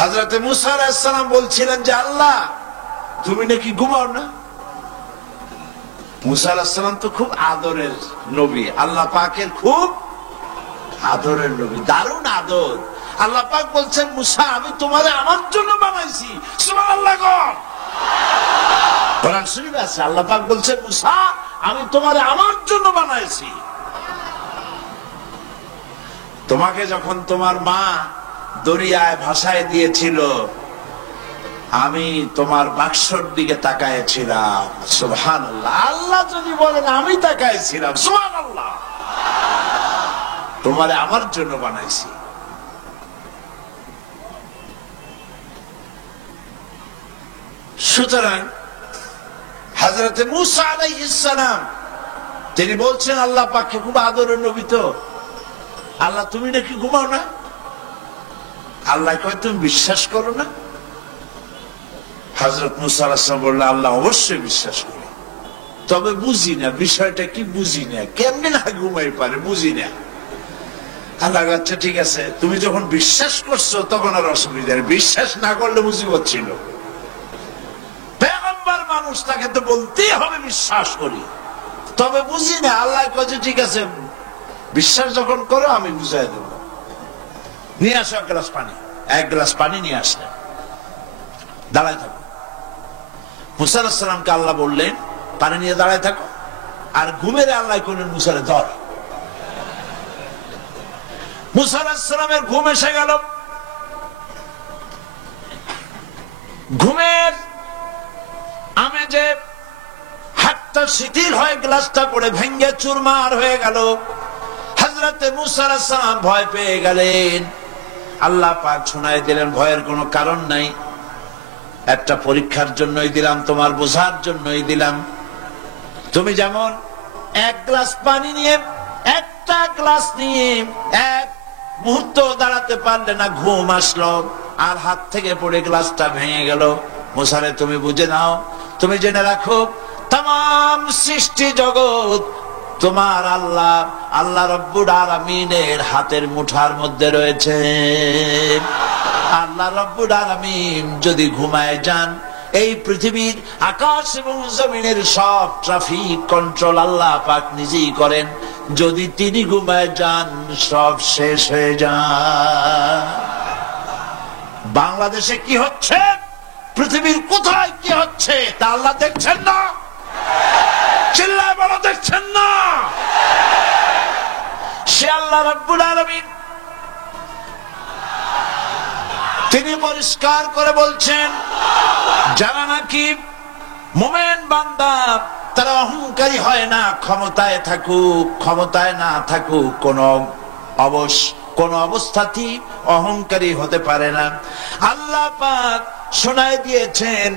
হযরত মুসা আলাইহিস সালাম বলছিলেন যে আল্লাহ তুমি নাকি ঘুমাও না। মুসা আলাইহিস সালাম তো খুব আদরের নবী, আল্লাহ পাকের খুব আদরের নবী, দারুণ আদর। আল্লাহ পাক বলছেন মুসা আমি তোমারে আমার জন্য বানাইছি। সুবহানাল্লাহ। কোরআন শরীফে আছে আল্লাহ পাক বলছেন মুসা আমি তোমারে আমার জন্য বানাইছি। তোমাকে যখন তোমার মা দরিয়ায় ভাসায় দিয়েছিল আমি তোমার বাক্সর দিকে তাকাইছিলাম। সুবহানাল্লাহ। আল্লাহ যদি বলেন আমি তাকাইছিলাম, সুবহানাল্লাহ। তোমারে আমার জন্য বানাইছি। সুতরাং হযরত মুসা আলাইহিস সালাম তিনি বলছেন আল্লাহ পাককে খুব আদরের নবী তো আল্লাহ তুমি নাকি ঘুমাও না। আল্লাহ কয় তুমি বিশ্বাস করো না। হযরত মুসা আলাইহিস সালাম বললেন আল্লাহ অবশ্যই বিশ্বাস করি, তবে বুঝি না বিষয়টা কি, বুঝি না কেমনে না ঘুমাই পারে, বুঝি না। আল্লাহ আচ্ছা ঠিক আছে, তুমি যখন বিশ্বাস করছো তখন আর অসুবিধা নেই, বিশ্বাস না করলে মুসিবত ছিল। পেগম্বর মানুষ তাকে তো বলতেই হবে বিশ্বাস করি, তবে বুঝি না। আল্লাহ কয়েছে ঠিক আছে বিশ্বাস যখন করো আমি বুঝাই দেব। নিয়ে আসো এক গ্লাস পানি। এক গ্লাস পানি নিয়ে আসলেন, দাঁড়ায় থাকো। মুসা আলাইহিস সালামকে আল্লাহ বললেন পানি নিয়ে দাঁড়ায় থাকো, আর ঘুমের আল্লাহ করলেন মুসারে ধর। মুসা আলাইহিস সালামের ঘুম এসে গেল। ঘুমের আমেজে হাতটা শিথিল হয়ে গ্লাসটা পড়ে ভেঙ্গে চুরমার হয়ে গেল। হযরতে মুসা আলাইহিস সালাম ভয় পেয়ে গেলেন। আল্লাহ পাক শোনায় দিলেন ভয়ের কোনো কারণ নাই, একটা পরীক্ষার জন্যই দিলাম, তোমার বোঝার জন্যই দিলাম। তুমি যেমন এক গ্লাস পানি নিয়ে একটা গ্লাস নিয়ে এক মুহূর্ত দাঁড়াতে পারলে না, ঘুম আসলো আর হাত থেকে পড়ে গ্লাসটা ভেঙে গেল। মুসারে তুমি বুঝে নাও, তুমি জেনে রাখো তাম সৃষ্টি জগৎ তোমার আল্লাহ আল্লাহ রব্বুল আলামিনের হাতের মুঠার মধ্যে রয়েছে। আল্লাহ রব্বুল আলামিন যদি ঘুমায় যান এই পৃথিবীর আকাশ এবং জমিনের সব ট্রাফিক কন্ট্রোল আল্লাহ পাক নিজেই করেন। যদি তিনি ঘুমায় যান সব শেষ হয়ে যায়। বাংলাদেশে কি হচ্ছে, পৃথিবীর কোথায় কি হচ্ছে তা আল্লাহ দেখছেন না? চিল্লায় বলো দেখছেন না? সে আল্লাহ রাব্বুল আলামিন তিনি পরিষ্কার করে বলছেন যারা নাকি মুমিন বান্দা তারা অহংকারী হয় না, ক্ষমতায় থাকুক ক্ষমতায় না থাকুক কোন অবস্থাতেই অহংকারী হতে পারে না। আল্লাহ পাক শোনায় দিয়েছেন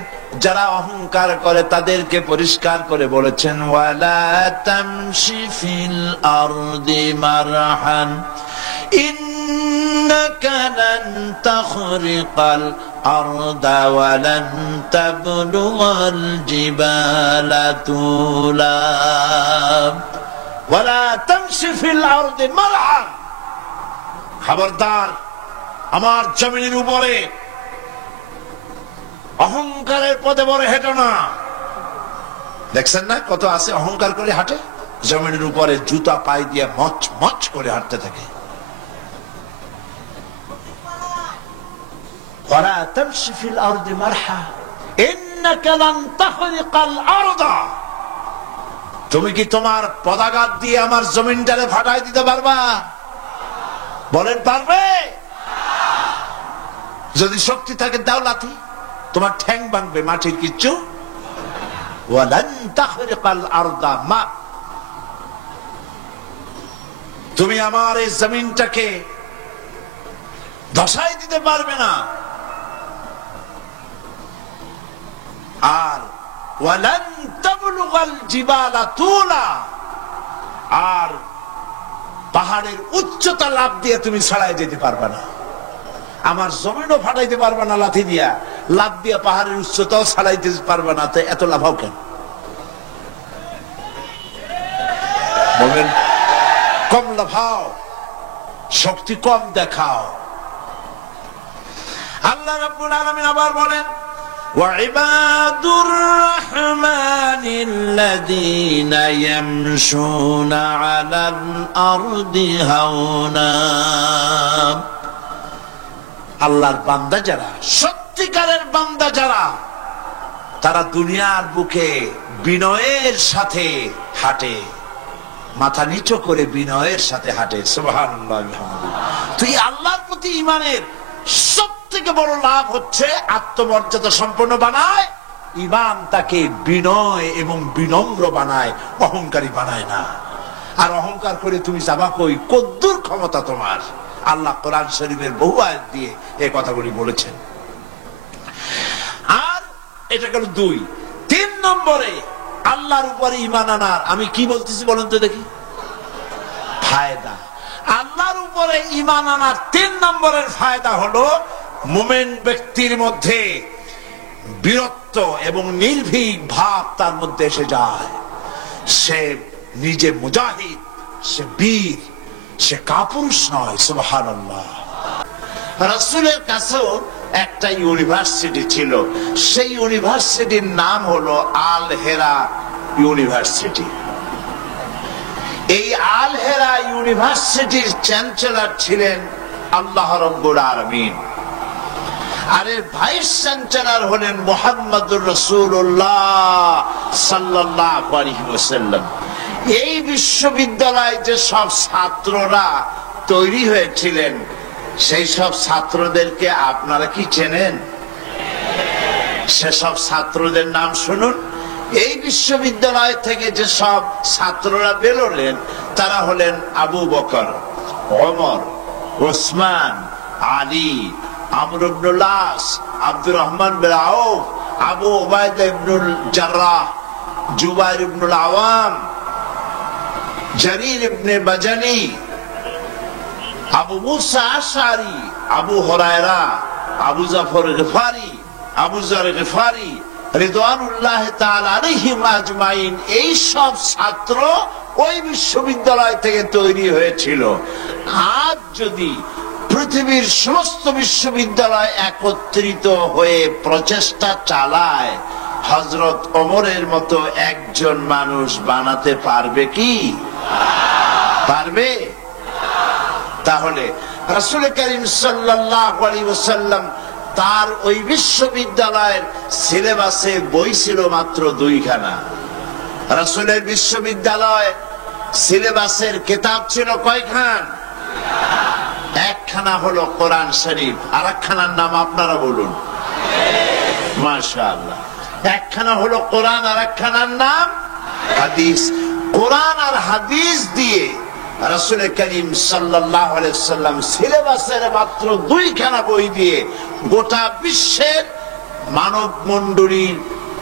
যারা অহংকার করে তাদেরকে পরিষ্কার করে বলেছেন ওয়ালা তামশি ফিল আরদি মারহান ইন্নাকা লান তাখরিকাল আরদা ওয়া লান তাবলুগাল জিবালা তুলা ওয়ালা তামশি ফিল আরদি মারহান। খবরদার আমার জমিনের উপরে অহংকারের পদে বড় হেঁটো না। দেখছেন না কত আছে অহংকার করে হাঁটে, জমিনের উপরে জুতা পায়ে দিয়ে মচ মচ করে হাঁটতে থাকে। ওয়ালা তামশি ফিল আরদি মারহা ইন্নাকা লান তাখরিকাল আরদা। তুমি কি তোমার পদাঘাত দিয়ে আমার জমিনটারে ফাটাই দিতে পারবা? বলেন পারবে? যদি শক্তি থাকে দাও লাথি, তোমার ঠ্যাং ভাঙবে, মাটির কিচ্ছু। ওয়ালান তাখরিকাল আরদা মা, তুমি আমার এই জমিনটাকে ধসাই দিতে পারবে না। আর ওয়ালান তাবলুগাল জিবালা তুলা, আর পাহাড়ের উচ্চতা লাফ দিয়ে তুমি ছাড়াই যেতে পারবে না। আমার জমিনও ফাটাইতে পারবে না লাথি দিয়া, লাফ দিয়া পাহাড়ের উচ্চতাও ছাড়াইতে পারবে না। তো এত লাফাও কেন? বলবেন কম লাফাও, শক্তি কম দেখাও। আল্লাহ রাব্বুল আলামিন আবার বলেন, وعباد الرحمن الذين يمشون على الأرض هونا। আল্লাহর বান্দা যারা, সত্যিকারের বান্দা যারা, তারা দুনিয়ার বুকে বিনয়ের সাথে হাঁটে, মাথা নিচু করে বিনয়ের সাথে হাঁটে। সুবহানাল্লাহ, আলহামদুলিল্লাহ। তুই আল্লাহর প্রতি ঈমানের সবথেকে বড় লাভ হচ্ছে আত্মমর্যাদা সম্পন্ন বানায়। ঈমান তাকে বিনয় এবং বিনম্র বানায়, অহংকারী বানায় না। আর অহংকার করে তুমি যাবা কই? কদ্দুর ক্ষমতা তোমার? আল্লাহ কোরআন শরীফের বহু আয়াত দিয়ে এই কথাগুলি বলেছেন। আর এটা গেল 2। 3 নম্বরে আল্লাহর উপরে ঈমান আনার, আমি কি বলতেছি বলুন তো দেখি, ফায়দা। আল্লাহর উপরে ঈমান আনার 3 নম্বরের ফায়দা হলো মুমিন ব্যক্তির মধ্যে বীরত্ব এবং নির্ভীক ভাব তার মধ্যে এসে যায়। সে নিজে মুজাহিদ, সে বীর, সে কাপুরুষ নয়। সুবহানাল্লাহ। রাসূলের কাছেও একটা ইউনিভার্সিটি ছিল, সেই ইউনিভার্সিটির নাম হলো আল হেরা ইউনিভার্সিটি। এই আল হেরা ইউনিভার্সিটির চ্যান্সেলর ছিলেন আল্লাহ রাব্বুল আলামিন, আর এর ভাইস চ্যান্সেলর হলেন মুহাম্মদুর রাসূলুল্লাহ সাল্লাল্লাহু আলাইহি ওয়াসাল্লাম। এই বিশ্ববিদ্যালয়ে যে সব ছাত্ররা তৈরি হয়েছিলেন, সেই সব ছাত্রদেরকে আপনারা কি চেনেন? সেসব ছাত্রদের নাম শুনুন। এই বিশ্ববিদ্যালয় থেকে যে সব ছাত্ররা বেরোলেন, তারা হলেন আবু বকর, ওমর, ওসমান, আলী, আমর ইবনুল আস, আব্দুর রহমান বিন আউফ, আবু উবাইদা ইবনুল জাররাহ, জুবাইর ইবনুল আওয়াম, জারির ইবনে বাজানি, আবু মুসা আশআরী, আবু হুরায়রা, আবু জাফর গিফারি, আবু যর গিফারি রিদওয়ানুল্লাহ তাআলা আলাইহিম আজমাইন। এই সব ছাত্র ওই বিশ্ববিদ্যালয় থেকে তৈরি হয়েছিল। আজ যদি পৃথিবীর সমস্ত বিশ্ববিদ্যালয় একত্রিত হয়ে প্রচেষ্টা চালায়, হযরত ওমরের মতো একজন মানুষ বানাতে পারবে কি? পারবে? তাহলে রাসূল করিম সাল্লাল্লাহু আলাইহি ওয়াসাল্লাম তার ওই বিশ্ববিদ্যালয়ের সিলেবাসে বই ছিল মাত্র 2খানা। রাসূলের বিশ্ববিদ্যালয় সিলেবাসের কিতাব ছিল কয়খান? 1খানা হলো কোরআন শরীফ, আর একখানার নাম আপনারা বলুন। মাশাআল্লাহ। 1খানা হলো কোরআন, আর একখানার নাম হাদিস। কোরআন আর হাদিস দিয়ে রাসূল করিম সাল্লাল্লাহু আলাইহি ওয়াসাল্লাম সিলেবাসের মাত্র 2খানা বই দিয়ে গোটা বিশ্বের মানব মণ্ডলীর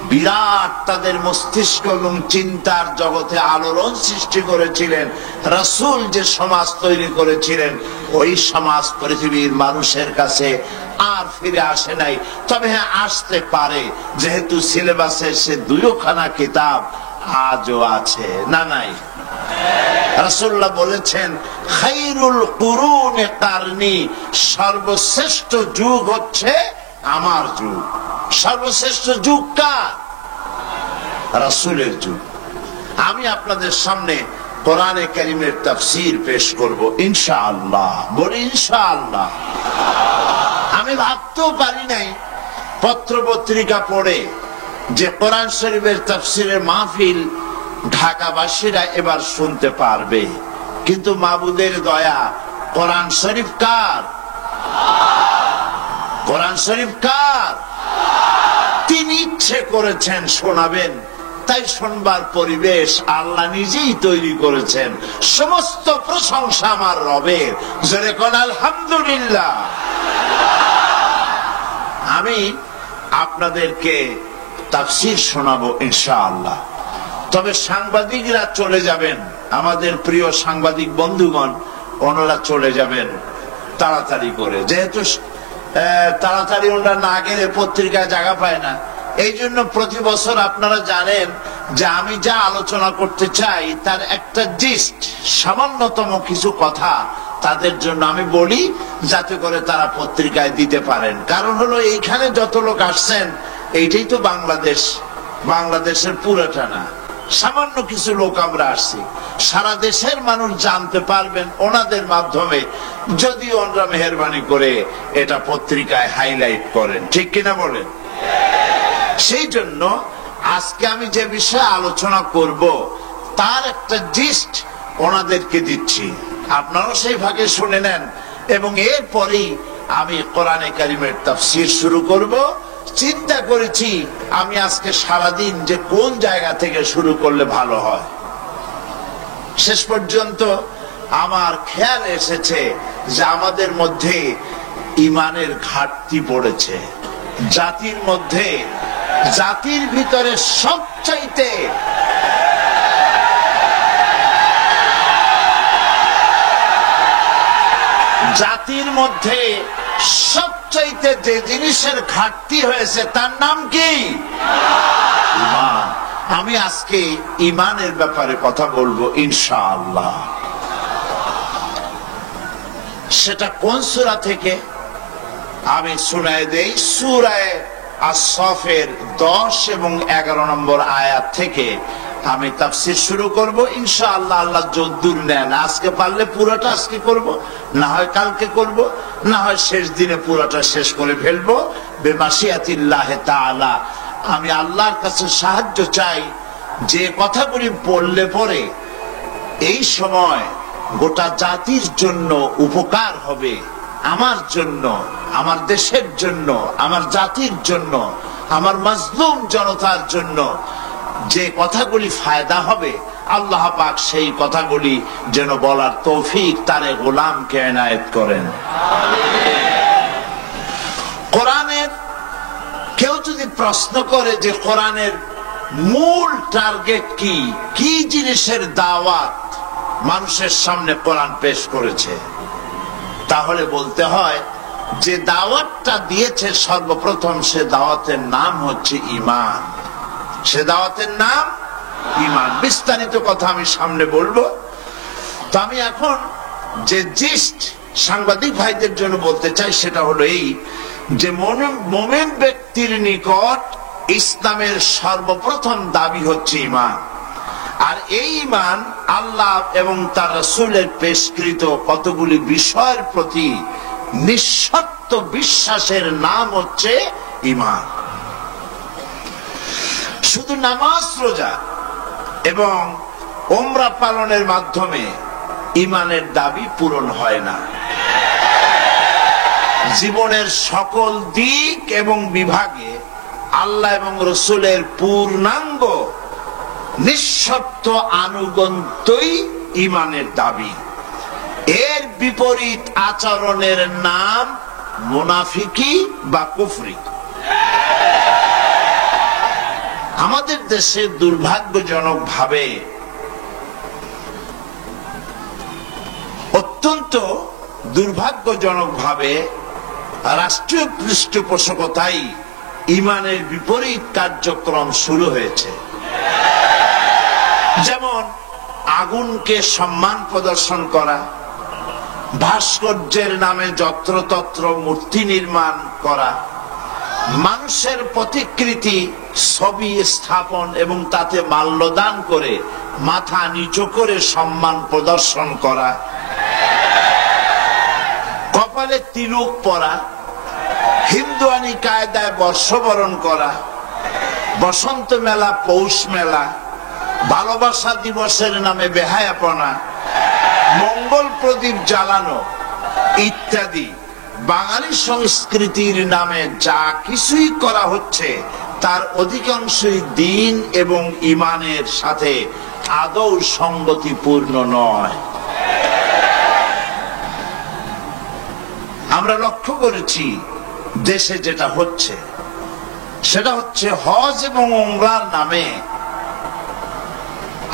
বিরাট তাদের মস্তিষ্ক এবং চিন্তার জগতে আলোড়ন সৃষ্টি করেছিলেন। রাসূল যে সমাজ তৈরি করেছিলেন, ওই সমাজ পৃথিবীর মানুষের কাছে আর ফিরে আসে নাই। তবে হ্যাঁ, আসতে পারে, যেহেতু সিলেবাসের সে 2খানা কিতাব আজও আছে। না নাই? রাসূলুল্লাহ বলেছেন, খায়রুল কুরুনি কারনি, সর্বশ্রেষ্ঠ যুগ হচ্ছে আমার যুগ। সর্বশ্রেষ্ঠ যুগ কার? রাসূলের যুগ। আমি আপনাদের সামনে কোরআনে কারীমের তাফসীর পেশ করব ইনশাআল্লাহ। বলি ইনশাআল্লাহ। আমি ভাবতেও পারি নাই পত্র পত্রিকা পড়ে যে কোরআন শরীফের তাফসীরের মাহফিল ঢাকাবাসীরা এবার শুনতে পারবে। কিন্তু মাবুদের দয়া, কোরআন শরীফ কার? কোরআন শরীফ কার? তিনি ইচ্ছে করেছেন শোনাবেন, তাই শুনবার পরিবেশ আল্লাহ নিজেই তৈরি করেছেন। সমস্ত প্রশংসা আমার রবের। জোরে কোন আলহামদুলিল্লাহ। আমি আপনাদেরকে তাফসীর শোনাবো ইনশাআল্লাহ। তবে সাংবাদিকরা চলে যাবেন, আমাদের প্রিয় সাংবাদিক বন্ধুগণ, ওনারা চলে যাবেন তাড়াতাড়ি করে, যেহেতু তাড়াতাড়ি ওনারা না গেলে পত্রিকায় জায়গা পায় না। এই জন্য প্রতি বছর আপনারা জানেন যে আমি যা আলোচনা করতে চাই তার একটা জিস্ট, সামান্যতম কিছু কথা তাদের জন্য আমি বলি, যাতে করে তারা পত্রিকায় দিতে পারেন। কারণ হলো এইখানে যত লোক আসছেন, এইটাই তো বাংলাদেশ, বাংলাদেশের পুরোটা না, সামান্য কিছু লোক আমরা আসছি। সারা দেশের মানুষ জানতে পারবেন ওনাদের মাধ্যমে, যদি ওনারা মেহেরবানি করে এটা পত্রিকায় হাইলাইট করেন। ঠিক কিনা বলেন? সেই জন্য আজকে আমি যে বিষয়ে আলোচনা করব তার একটা জিস্ট ওনাদেরকে দিচ্ছি, আপনারাও সেই ভাগে শুনে নেন। এবং এরপরেই আমি কোরআনে কারিমের তাফসীর শুরু করব। চিন্তা করেছি আমি আজকে সারাদিন যে কোন জায়গা থেকে শুরু করলে ভালো হয়। শেষ পর্যন্ত আমার খেয়াল এসেছে যে আমাদের মধ্যে ইমানের ঘাটতি পড়েছে। জাতির মধ্যে, জাতির ভিতরে সবচাইতে জাতির মধ্যে সবচাইতে যে জিনিসের ঘাটতি হয়েছে তার নাম কি? ঈমান। আমি আজকে ঈমানের ব্যাপারে কথা বলবো ইনশাআল্লাহ। সেটা কোন সূরা থেকে আমি শুনায় দেই। সূরা আস-সাফের 10 এবং 11 নম্বর আয়াত থেকে আমি তাফসীর শুরু করব ইনশাআল্লাহ। আল্লাহ যদ্দুর নেন, আজকে পারলে পুরোটা আজকে করব, না হয় কালকে করব, না হয় শেষ দিনে পুরোটা শেষ করে ফেলবো বেমাশিয়াতিল্লাহ তাআলা। আমি আল্লাহর কাছে সাহায্য চাই যে কথাগুলি বললে পরে এই সময় গোটা জাতির জন্য উপকার হবে, আমার জন্য, আমার দেশের জন্য, আমার জাতির জন্য, আমার মাজলুম জনতার জন্য যে কথাগুলি ফায়দা হবে, আল্লাহ পাক সেই কথাগুলি যেন বলার তৌফিক তারে গোলামকে এনায়েত করেন। কোরআনের কেউ যদি প্রশ্ন করে যে কোরআনের মূল টার্গেট কি, কি জিনিসের দাওয়াত মানুষের সামনে কোরআন পেশ করেছে, তাহলে বলতে হয় যে দাওয়াতটা দিয়েছে সর্বপ্রথম, সে দাওয়াতের নাম হচ্ছে ঈমান। সে দাওয়াতের নাম ঈমান। বিস্তারিত কথা আমি সামনে বলবো। তো আমি এখন যে জিস্ট সাংবাদিক ভাইদের জন্য বলতে চাই সেটা হলো এই, যে মুমিন ব্যক্তির নিকট ইসলামের সর্বপ্রথম দাবি হচ্ছে ঈমান। আর এই ঈমান আল্লাহ এবং তার রাসূলের পেশকৃত কতগুলি বিষয়ের প্রতি নিঃশর্ত বিশ্বাসের নাম হচ্ছে ঈমান। শুধু নামাজ, রোজা এবং উমরা পালনের মাধ্যমে ঈমানের দাবি পূরণ হয় না। জীবনের সকল দিক এবং বিভাগে আল্লাহ এবং রাসূলের পূর্ণাঙ্গ নিঃশর্ত আনুগত্যই ঈমানের দাবি। এর বিপরীত আচরণের নাম মুনাফিকি বা কুফরি। আমাদের দেশে দুর্ভাগ্যজনক ভাবে, অত্যন্ত দুর্ভাগ্যজনক ভাবে রাষ্ট্রীয় পৃষ্ঠপোষকতায় ঈমানের বিপরীত কার্যক্রম শুরু হয়েছে। যেমন আগুনকে সম্মান প্রদর্শন করা, ভাস্কর্যের নামে যত্রতত্র মূর্তি নির্মাণ করা, মানুষের প্রতিকৃতি ছবি স্থাপন এবং তাতে মাল্যদান করে মাথা নিচু করে সম্মান প্রদর্শন করা, কপালে তিলক পরা, হিন্দুয়ানি কায়দায় বর্ষবরণ করা, বসন্ত মেলা, পৌষ মেলা, ভালোবাসা দিবসের নামে বেহায়াপনা, মঙ্গল প্রদীপ জ্বালানো ইত্যাদি বাঙালি সংস্কৃতির নামে যা কিছুই করা হচ্ছে তার অধিকাংশই দ্বীন এবং ঈমানের সাথে আদৌ সঙ্গতিপূর্ণ নয়। আমরা লক্ষ্য করেছি দেশে যেটা হচ্ছে সেটা হচ্ছে হজ এবং উমরার নামে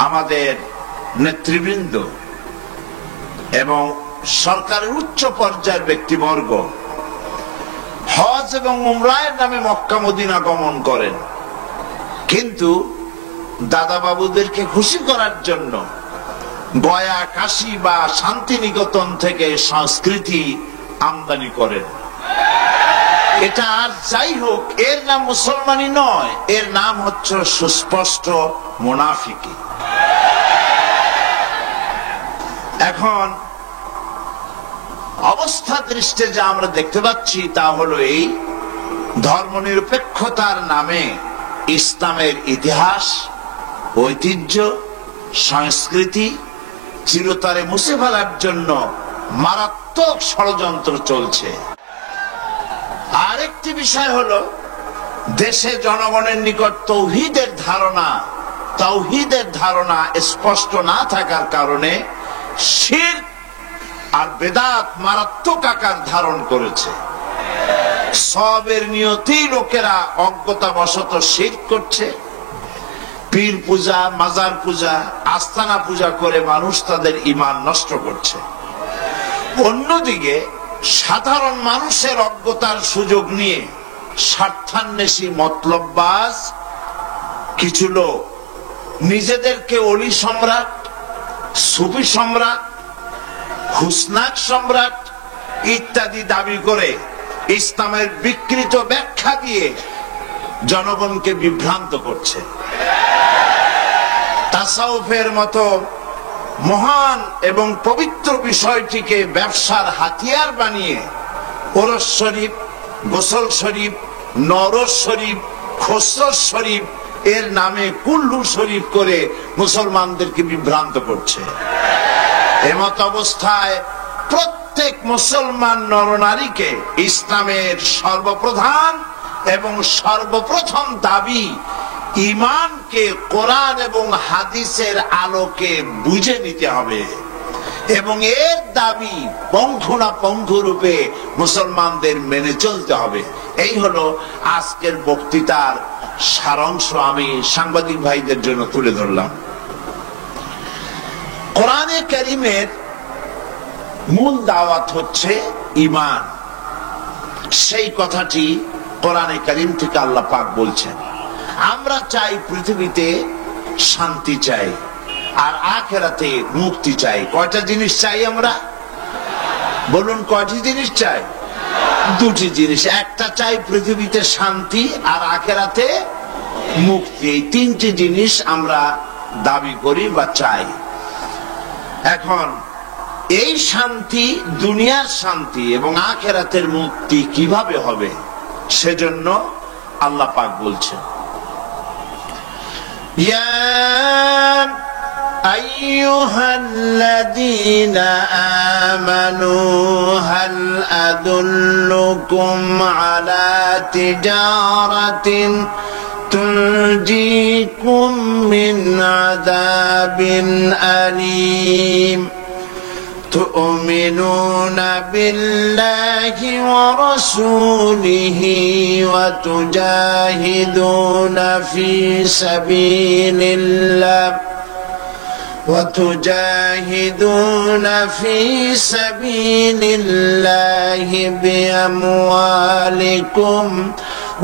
আমাদের নেতৃবৃন্দ এবং সরকারের উচ্চ পর্যায়ের ব্যক্তিবর্গ হজ এবং উমরার নামে মক্কা মদিনা গমন করেন, কিন্তু দাদা বাবুদেরকে খুশি করার জন্য গয়া, কাশী বা শান্তিনিকেতন থেকে সংস্কৃতি আমদানি করেন। এটা আর যাই হোক, এর নাম মুসলমানই নয়, এর নাম হচ্ছে সুস্পষ্ট মুনাফিকি। এখন অবস্থা দৃষ্টে যা আমরা দেখতে পাচ্ছি তা হলো এই, ধর্মনিরপেক্ষতার নামে ইসলামের ইতিহাস, ঐতিহ্য, সংস্কৃতি চিরতরে মুছে ফেলার জন্য মারাত্মক ষড়যন্ত্র চলছে। আরেকটি বিষয় হলো, দেশে জনগণের নিকট তাওহীদের ধারণা স্পষ্ট না থাকার কারণে শিরক আর বেদাত মারাত্মক আকার ধারণ করেছে। সবের নিয়তেই লোকেরা অজ্ঞতাবশত শিরক করছে, পীর পূজা, মাজার পূজা, আস্তানা পূজা করে মানুষ তাদের ঈমান নষ্ট করছে। অন্যদিকে সাধারণ মানুষের অজ্ঞতার সুযোগ নিয়ে স্বার্থান্বেষী মতলববাজ কিছু লোক নিজেদেরকে অলি সম্রাট, সুফি সম্রাট, হুসনাক সম্রাট ইত্যাদি দাবি করে ইসলামের বিকৃত ব্যাখ্যা দিয়ে জনগণকে বিভ্রান্ত করছে। তাসাউফের মতো মহান এবং পবিত্র বিষয়টিকে ব্যবসার হাতিয়ার বানিয়ে ওরস শরীফ, গোসল শরীফ, নরস শরীফ, খসরস শরীফ এর নামে কুল্লু শরীফ করে মুসলমানদেরকে বিভ্রান্ত করছে। এমত অবস্থায় প্রত্যেক মুসলমান নরনারীকে ইসলামের সর্বপ্রধান এবং সর্বপ্রথম দাবি ঈমানকে কোরআন এবং হাদিসের আলোকে বুঝে নিতে হবে এবং এর দাবি পঙ্খু রূপে মুসলমানদের মেনে চলতে হবে। এই হলো আজকের বক্তৃতার সারাংশ আমি সাংবাদিক ভাইদের জন্য তুলে ধরলাম। কোরআনে কারীমের মূল দাওয়াত হচ্ছে ঈমান। সেই কথাটি কোরআনে কারীম থেকে আল্লাহ পাক বলছেন। আমরা চাই পৃথিবীতে শান্তি চাই আর আখিরাতে মুক্তি চাই। কয়টা জিনিস চাই আমরা? বলুন, কয়টি জিনিস চাই? দুটি জিনিস। একটা চাই পৃথিবীতে শান্তি আর আখিরাতে মুক্তি। এই তিনটি জিনিস আমরা দাবি করি বা চাই। এখন এই শান্তি, দুনিয়ার শান্তি এবং আখিরাতের মুক্তি কিভাবে হবে, সেজন্য আল্লাহ পাক বলছেন, ইয়া আইয়ুহাল্লাযীনা আমানু হাল আদুল্লুকুম আলা তিজারাতিন তুনজিকুম মিন আযাবিন আলীম تؤمنون بالله ورسوله وتجاهدون في سبيل الله بأموالكم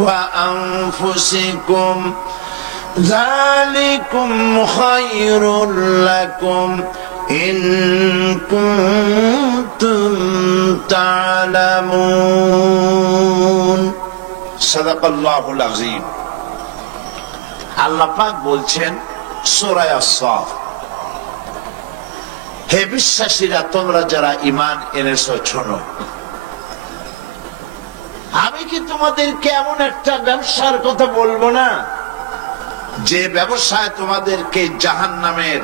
وأنفسكم ذلكم خير لكم إن كنتم تعلمون صدق الله العظيم। আল্লাহ পাক বলছেন সূরা আস-সাফ, হে বিশ্বাসীরা, তোমরা যারা ঈমান এনেছো শোনো, আমি কি তোমাদেরকে এমন একটা ব্যবসার কথা বলবো না যে ব্যবসায় তোমাদেরকে জাহান্নামের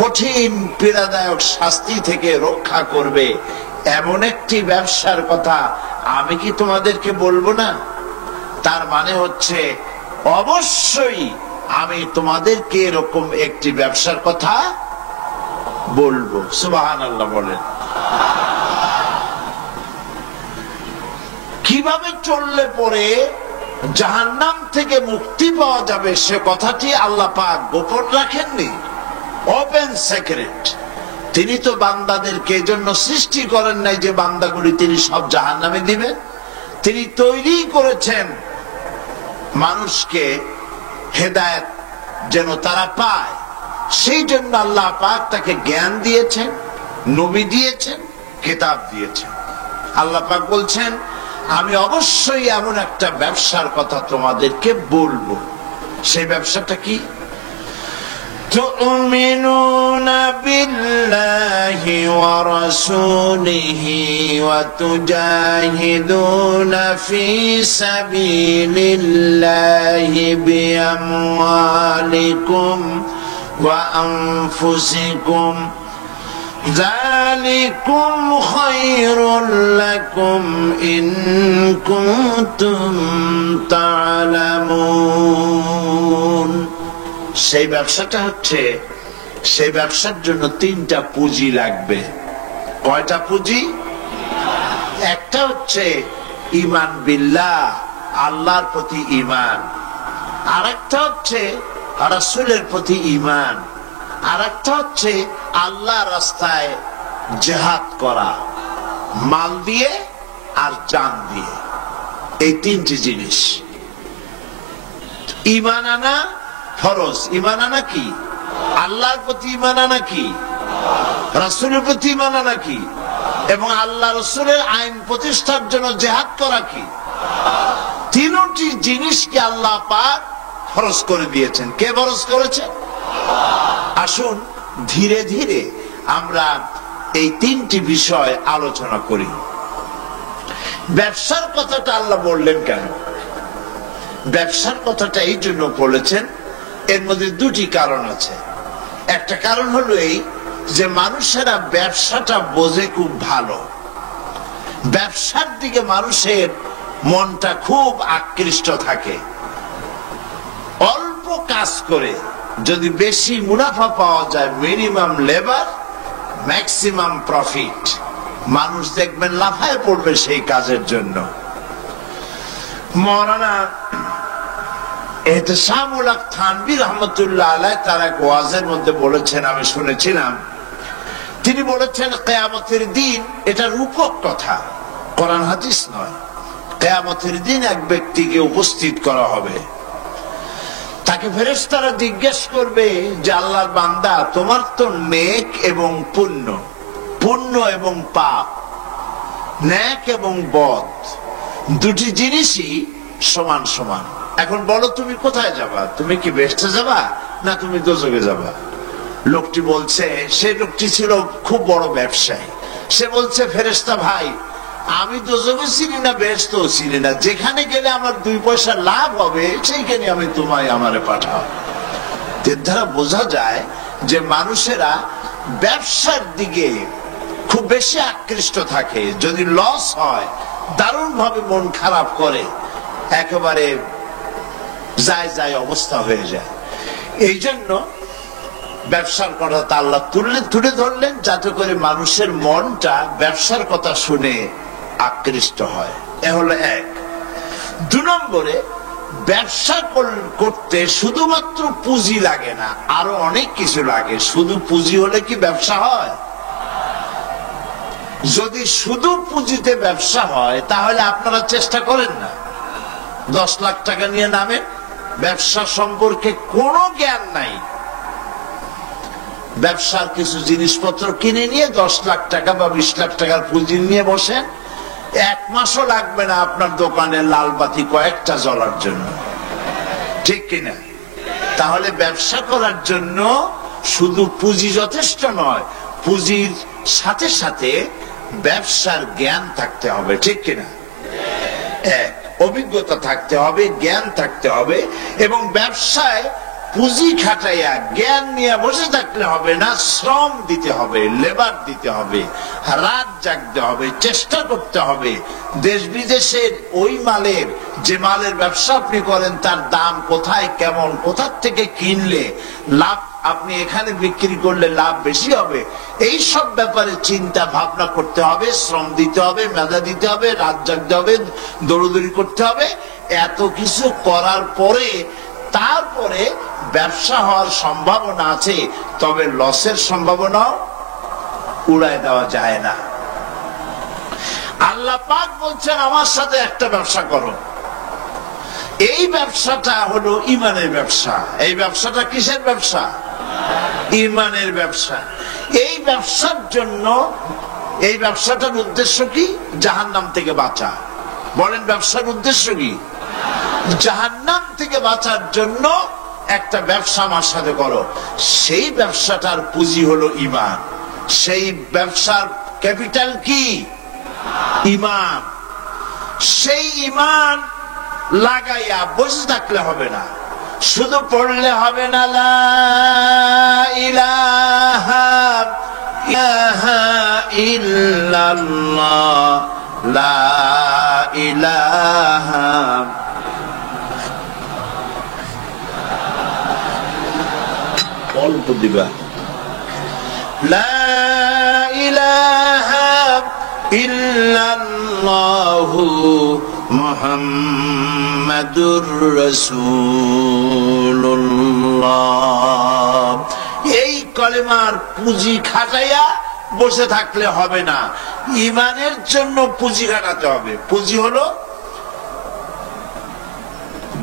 কঠিন পীড়াদায়ক শাস্তি থেকে রক্ষা করবে? এমন একটি ব্যবসার কথা আমি কি তোমাদেরকে বলবো না? তার মানে হচ্ছে অবশ্যই আমি তোমাদেরকে এরকম একটি ব্যবসার কথা বলবো। সুবহানাল্লাহ বলেন। কিভাবে চললে পরে জাহান্নাম থেকে মুক্তি পাওয়া যাবে সে কথাটি আল্লাহ পাক গোপন রাখেননি, ওপেন সিক্রেট। তিনি তো বান্দাদেরকে এজন্য সৃষ্টি করেন নাই যে বান্দাগুলি তিনি সব জাহান্নামে দিবেন। তিনি তৈরি করেছেন মানুষকে হেদায়েত যেন তারা পায়, সেই জন্য আল্লাহ পাক তাকে জ্ঞান দিয়েছেন, নবী দিয়েছেন, কিতাব দিয়েছেন। আল্লাহ পাক বলছেন আমি অবশ্যই এমন একটা ব্যবসার কথা তোমাদেরকে বলবো। সেই ব্যবসাটা কি? তুমিনুনা বিল্লাহি ওয়া রাসূলিহি ওয়া তুজাহিদুনা ফি সাবিলিল্লাহি বিআমওয়ালিকুম ওয়া আনফুসিকুম যালিকুম খায়রুল লাকুম ইন কুনতুম তা'লামুন। সেই ব্যবসাটা হচ্ছে, সেই ব্যবসার জন্য 3টা পুঁজি লাগবে। কয়টা পুঁজি? একটা হচ্ছে ঈমান বিল্লাহ, আল্লাহর প্রতি ঈমান। আরেকটা হচ্ছে রাসূলের প্রতি ঈমান। আরেকটা হচ্ছে আল্লাহ রাস্তায় জিহাদ করা, মাল দিয়ে আর জান দিয়ে। এই 3টি জিনিস। ঈমান আনা ফরজ। ঈমান আনা কি? আল্লাহর প্রতি ঈমান আনা কি? রাসূলের প্রতি ঈমান আনা কি? এবং আল্লাহ রাসূলের আইন প্রতিষ্ঠার জন্য জিহাদ করা কি? 3টি জিনিসকে আল্লাহ পাক ফরজ করে দিয়েছেন। কে ফরজ করেছেন? আসুন ধীরে ধীরে আমরা এই 3টি বিষয় আলোচনা করি। ব্যবসার কথাটা আল্লাহ বললেন কেন? ব্যবসার কথাটা এই জন্য বলেছেন, এর মধ্যে 2টি কারণ আছে। একটা কারণ হলো এই যে মানুষেরা ব্যবসাটা বোঝে খুব ভালো। ব্যবসার দিকে মানুষের মনটা খুব আকৃষ্ট থাকে। অল্প কাজ করে যদি বেশি মুনাফা পাওয়া যায়, মিনিমাম লেবার ম্যাক্সিমাম প্রফিট, মানুষ দেখবেন লাফায় পড়বে সেই কাজের জন্য। মাওলানা এহতেশামুল হক থানভী রাহমাতুল্লাহ আলাইহি তার এক ওয়াজের মধ্যে বলেছেন, আমি শুনেছিলাম, তিনি বলেছেন কিয়ামতের দিন, এটা রূপক কথা, কোরআন হাদিস নয়। কিয়ামতের দিন এক ব্যক্তিকে উপস্থিত করা হবে, তাকে ফেরেশতারা জিজ্ঞেস করবে যে আল্লাহর বান্দা, তোমার তো নেক এবং পুণ্য, পুণ্য এবং পাপ, নেক এবং বদ, 2টি জিনিসই সমান সমান। এখন বলো তুমি কোথায় যাবা? তুমি কি বেহেশতে যাবা না তুমি দোজখে যাবা? লোকটি বলছে, সেই লোকটি ছিল খুব বড় ব্যবসায়ী। সে বলছে, ফেরেশতা ভাই, আমি দোজখও চিনি না, বেহেশতও চিনি না, যেখানে গেলে আমার 2 পয়সা লাভ হবে সেইখানে আমি তোমায় আমারে পাঠাও। এর দ্বারা বোঝা যায় যে মানুষেরা ব্যবসার দিকে খুব বেশি আকৃষ্ট থাকে। যদি লস হয় দারুণ ভাবে মন খারাপ করে, একেবারে যায় যায় অবস্থা হয়ে যায়। এই জন্য ব্যবসার কথা আল্লাহ তুলে ধরলেন, যাতে করে মানুষের মনটা ব্যবসার কথা শুনে আকৃষ্ট হয়। এ হলো এক। 2 নম্বরে, ব্যবসা করতে শুধুমাত্র পুঁজি লাগে না, আরো অনেক কিছু লাগে। শুধু পুঁজি হলে কি ব্যবসা হয়? যদি শুধু পুঁজিতে ব্যবসা হয় তাহলে আপনারা চেষ্টা করেন না। 10 লাখ টাকা নিয়ে নামেন, ব্যবসা সম্পর্কে কোনো জ্ঞান নাই, ব্যবসার কিছু জিনিসপত্র কিনে নিয়ে 10 লাখ টাকা বা 20 লাখ টাকার পুঁজি নিয়ে বসেন, 1 মাসও লাগবে না আপনার দোকানে লাল বাতি কয়েকটা জ্বলার জন্য, ঠিক কিনা? তাহলে ব্যবসা করার জন্য শুধু পুঁজি যথেষ্ট নয়, পুঁজির সাথে সাথে ব্যবসার জ্ঞান থাকতে হবে, ঠিক কিনা? অভিজ্ঞতা থাকতে হবে, জ্ঞান থাকতে হবে। এবং ব্যবসায় পুঁজি খাটাইয়া জ্ঞান নিয়ে বসে থাকলে হবে না, শ্রম দিতে হবে, লেবার দিতে হবে, রাত জাগতে হবে, চেষ্টা করতে হবে। দেশ বিদেশের ওই মালের, যে মালের ব্যবসা আপনি করেন, তার দাম কোথায়, কেমন, কোথা থেকে কিনলে লাভ, আপনি এখানে বিক্রি করলে লাভ বেশি হবে, এই সব ব্যাপারে চিন্তা ভাবনা করতে হবে, শ্রম দিতে হবে, মেধা দিতে হবে, রাত জাগতে হবে, দৌড়দৌড়ি করতে হবে। এত কিছু করার পরে তারপরে ব্যবসা হওয়ার সম্ভাবনা আছে, তবে লসের সম্ভাবনাও উড়ায় দেওয়া যায় না। আল্লাহ পাক বলছেন, আমার সাথে একটা ব্যবসা করো। এই ব্যবসাটা হলো ঈমানের ব্যবসা। এই ব্যবসাটা কিসের ব্যবসা? ইমানের ব্যবসা। এই ব্যবসার জন্য, এই ব্যবসাটার উদ্দেশ্য কি? জাহান্নাম থেকে বাঁচা। বলেন ব্যবসার উদ্দেশ্য কি? জাহান্নাম থেকে বাঁচার জন্য একটা ব্যবসা আমার সাথে করো। সেই ব্যবসাটার পুঁজি হলো ঈমান। সেই ব্যবসার ক্যাপিটাল কি? ঈমান। সেই ঈমান লাগাইয়া বসে থাকলে হবে না, শুধু পড়লে হবে না লা ইলাহা ইল্লাল্লাহ, লা ইলাহা। অল্প দিবা। লা ইলাহা ইল্লাল্লাহু মুহাম্মাদুর রাসূলুল্লাহ। এই কলেমার পুঁজি খাটাইয়া বসে থাকলে হবে না, ঈমানের জন্য পুঁজি খাটাতে হবে। পুঁজি হলো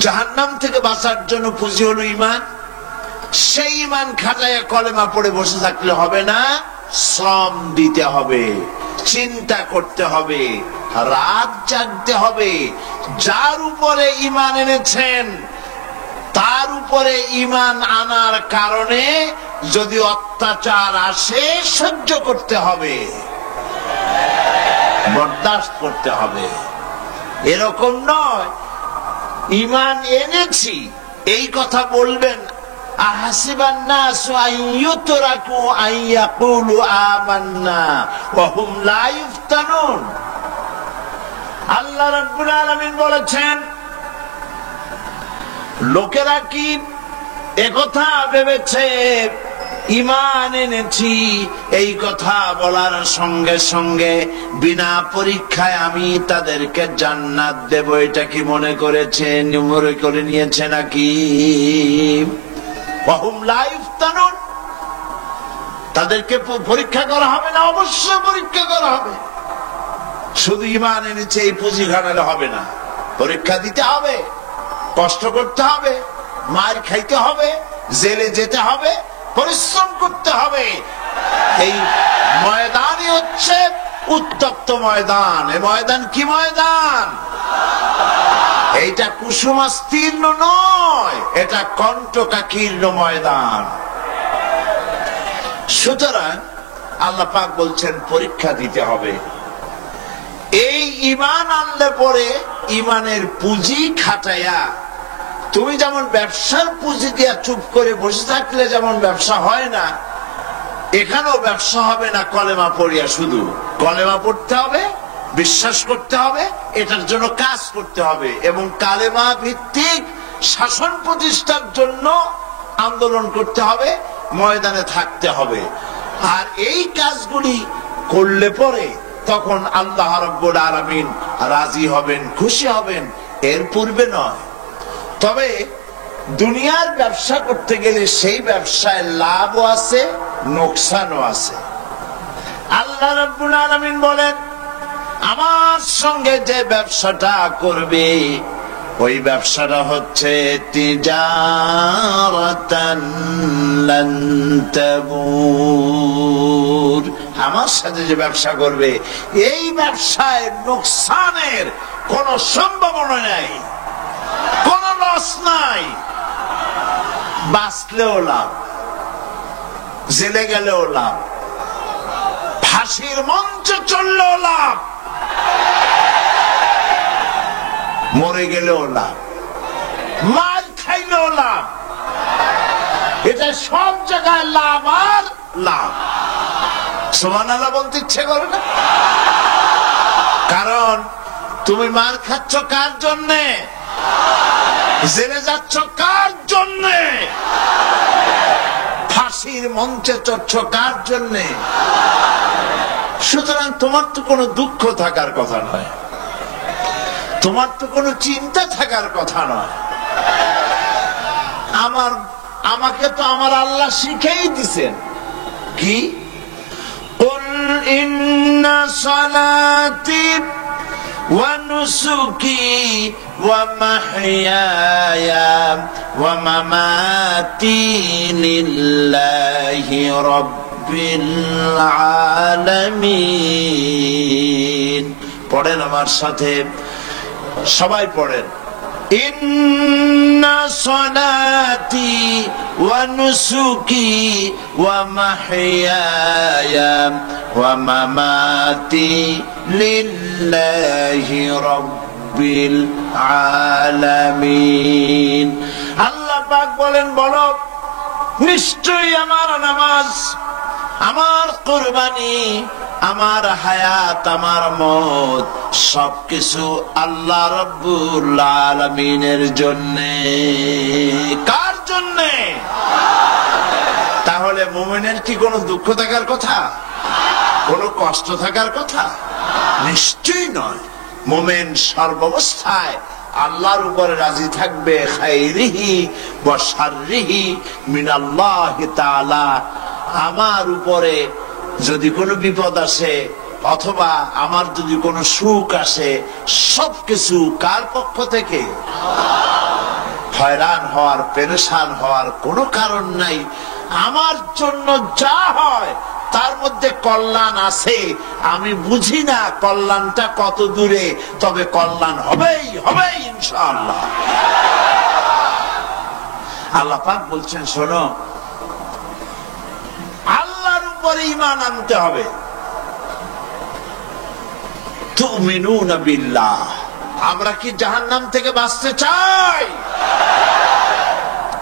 জাহান্নাম থেকে বাঁচার জন্য, পুঁজি হলো ঈমান। সেই ঈমান খাটাইয়া কলেমা পড়ে বসে থাকলে হবে না, শ্রম দিতে হবে, চিন্তা করতে হবে, রাত জাগতে হবে। যার উপরে ঈমান এনেছেন তার উপরে ঈমান আনার কারণে যদি অত্যাচার আসে সহ্য করতে হবে, বরদাস্ত করতে হবে। এরকম নয় ঈমান এনেছি এই কথা বলবেন আহাসিবান নাসু আইয়ুতরাকু আইয়াকুলু আমান্না ওয়া হুম লা ইফতানুন। আল্লাহ রাব্বুল আলামিন বলেছেন, লোকেরা কি একথা ভেবেছে ঈমান এনেছি এই কথা বলার সঙ্গে সঙ্গে বিনা পরীক্ষায় আমি তাদেরকে জান্নাত দেব, এটা কি মনে করেছেন, মনে করে নিয়েছে নাকি? তাদেরকে পরীক্ষা করা হবে না, অবশ্যই পরীক্ষা করা হবে। শুধু ঈমান এনেছে এই পুঁজি খাটালে হবে না, পরীক্ষা দিতে হবে, কষ্ট করতে হবে, মার খাইতে হবে, জেলে যেতে হবে, পরিশ্রম করতে হবে। এই ময়দানই হচ্ছে উত্তপ্ত ময়দান। এই ময়দান কি ময়দান? এইটা কুসুমাস্তীর্ণ নয়, এটা কণ্টকাকীর্ণ ময়দান। সুতরাং আল্লাহ পাক বলছেন পরীক্ষা দিতে হবে। এই ঈমান আনলে পরে ঈমানের পুঁজি খাটাইয়া, তুমি যেমন ব্যবসার পুঁজি দিয়া চুপ করে বসে থাকলে যেমন ব্যবসা হয় না, এখানেও ব্যবসা হবে না কলেমা পড়িয়া। শুধু কলেমা পড়তে হবে, বিশ্বাস করতে হবে, এটার জন্য কাজ করতে হবে এবং কালেমা ভিত্তিক শাসন প্রতিষ্ঠার জন্য আন্দোলন করতে হবে, ময়দানে থাকতে হবে। আর এই কাজগুলি করলে পরে তখন আল্লাহ রাব্বুল আলামিন রাজি হবেন, খুশি হবেন, এর পূর্বে নয়। তবে দুনিয়ার ব্যবসা করতে গেলে সেই ব্যবসায় লাভও আছে, নোকসানও আছে। আল্লাহ রাব্বুল আলামিন বলেন, আমার সঙ্গে যে ব্যবসাটা করবে ওই ব্যবসাটা হচ্ছে তিজারাতান লান তাবুর। আমার সাথে যে ব্যবসা করবে এই ব্যবসায় নোকসানের কোন সম্ভাবনা নাই, কোন লস নাই। বাঁচলেও লাভ, জেলে গেলেও লাভ, ফাঁসির মঞ্চে চললেও লাভ, মরে গেলেও লাভ, মার খাইলেও লাভ। এটা সব জায়গায় লাভ আর লাভ। সুবহানাল্লাহ বলতে ইচ্ছে করে না? কারণ তুমি মার খাচ্ছ কার জন্যে? জেলে যাচ্ছ কার জন্যে? ফাঁসির মঞ্চে চড়ছ কার জন্যে? সুতরাং তোমার তো কোনো দুঃখ থাকার কথা নয়, তোমার তো কোনো চিন্তা থাকার কথা নয়। আমাকে তো আমার আল্লাহ শিখেই দিছেন কি, কুল ইন্না সালাতি ونسكي ومحياي ومماتي لله رب العالمين। পড়েন আমার সাথে, সবাই পড়েন। ইন্না সলাতি ওয়া নুসুকি ওয়া মাহইয়ায়া ওয়া মামাতি লিল্লাহি রাব্বিল আলামিন। আল্লাহ পাক বলেন, বলো নিশ্চয়ই আমার নামাজ, আমার কুরবানি, আমার হায়াত, আমার মওত সবকিছু আল্লাহ রাব্বুল আলামিনের জন্য। কার জন্য? তাহলে মুমিনের কি কোনো দুঃখ থাকার কথা, কোনো কষ্ট থাকার কথা? নিশ্চয়ই নয়। মুমিন সর্বাবস্থায় আল্লাহর উপরে রাজি থাকবে, খাইরিহি ওয়া শাররিহি মিনাল্লাহি তাআলা। আমার উপরে যদি কোনো বিপদ আসে অথবা আমার যদি কোনো সুখ আসে, সবকিছু কার পক্ষ থেকে? হয়রান হওয়ার, পেরেশান হওয়ার কোনো কারণ নাই। আমার জন্য যা হয় তার মধ্যে কল্যাণ আছে। আমি বুঝি না কল্যাণটা কত দূরে, তবে কল্যাণ হবেই হবে ইনশাআল্লাহ। আল্লাহ পাক বলছেন, শোনো, আল্লাহর উপরে ঈমান আনতে হবে। তুমিনুনা বিল্লাহ। আমরা কি জাহান্নাম থেকে বাঁচতে চাই?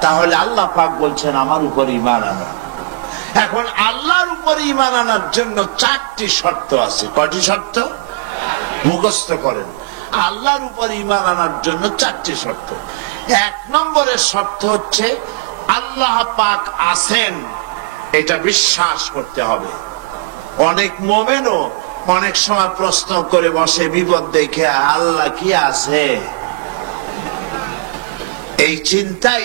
তাহলে আল্লাহ পাক বলছেন আমার উপর ঈমান আনো। এখন আল্লাহর উপর ঈমান আনার জন্য 4টি শর্ত আছে। কয়টি শর্ত? মুখস্থ করেন। আল্লাহর উপর ঈমান আনার জন্য 4টি শর্ত। 1 নম্বরের শর্ত হচ্ছে আল্লাহ পাক আছেন, এটা বিশ্বাস করতে হবে। অনেক মুমিনও অনেক সময় প্রশ্ন করে বসে বিপদ দেখে, আল্লাহ কি আছে? এই চিন্তাই,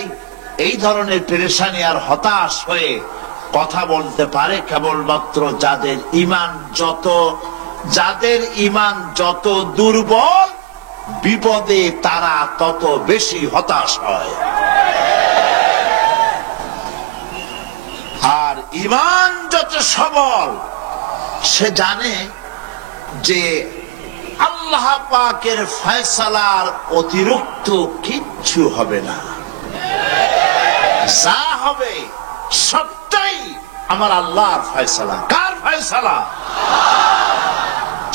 এই ধরনের পেরেশানি আর হতাশ হয়ে কথা বলতে পারে কেবলমাত্র যাদের ঈমান যত দুর্বল, বিপদে তারা তত বেশি হতাশ হয়। আর ঈমান যত সবল, সে জানে যে আল্লাহ পাকের ফয়সালার অতিরিক্ত কিচ্ছু হবে না। যা হবে সবটাই আমার আল্লাহর ফয়সালা। কার ফয়সালা?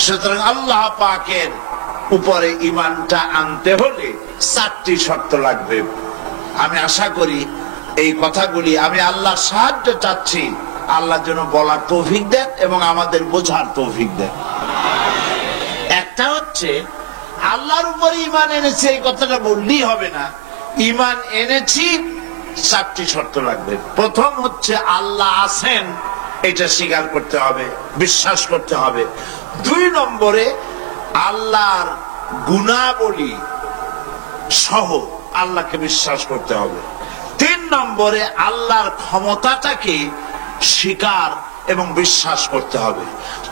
সুতরাং আল্লাহ পাকের উপরে ঈমানটা আনতে হলে 4টি শর্ত লাগবে। আমি আশা করি এই কথাগুলি আমি আল্লাহর সাহায্য চাচ্ছি, আল্লাহ যেন বলার তৌফিক দেন এবং আমাদের বোঝার তৌফিক দেন। একটা হচ্ছে আল্লাহর উপরে ঈমান এনেছি, এই কথাটা বললেই হবে না। ঈমান এনেছি, 4টি শর্ত লাগবে। প্রথম হচ্ছে আল্লাহ আছেন, এটা স্বীকার করতে হবে, বিশ্বাস করতে হবে। 2 নম্বরে আল্লাহর গুণাবলী সহ আল্লাহকে বিশ্বাস করতে হবে। 3 নম্বরে আল্লাহর ক্ষমতাটাকে স্বীকার এবং বিশ্বাস করতে হবে।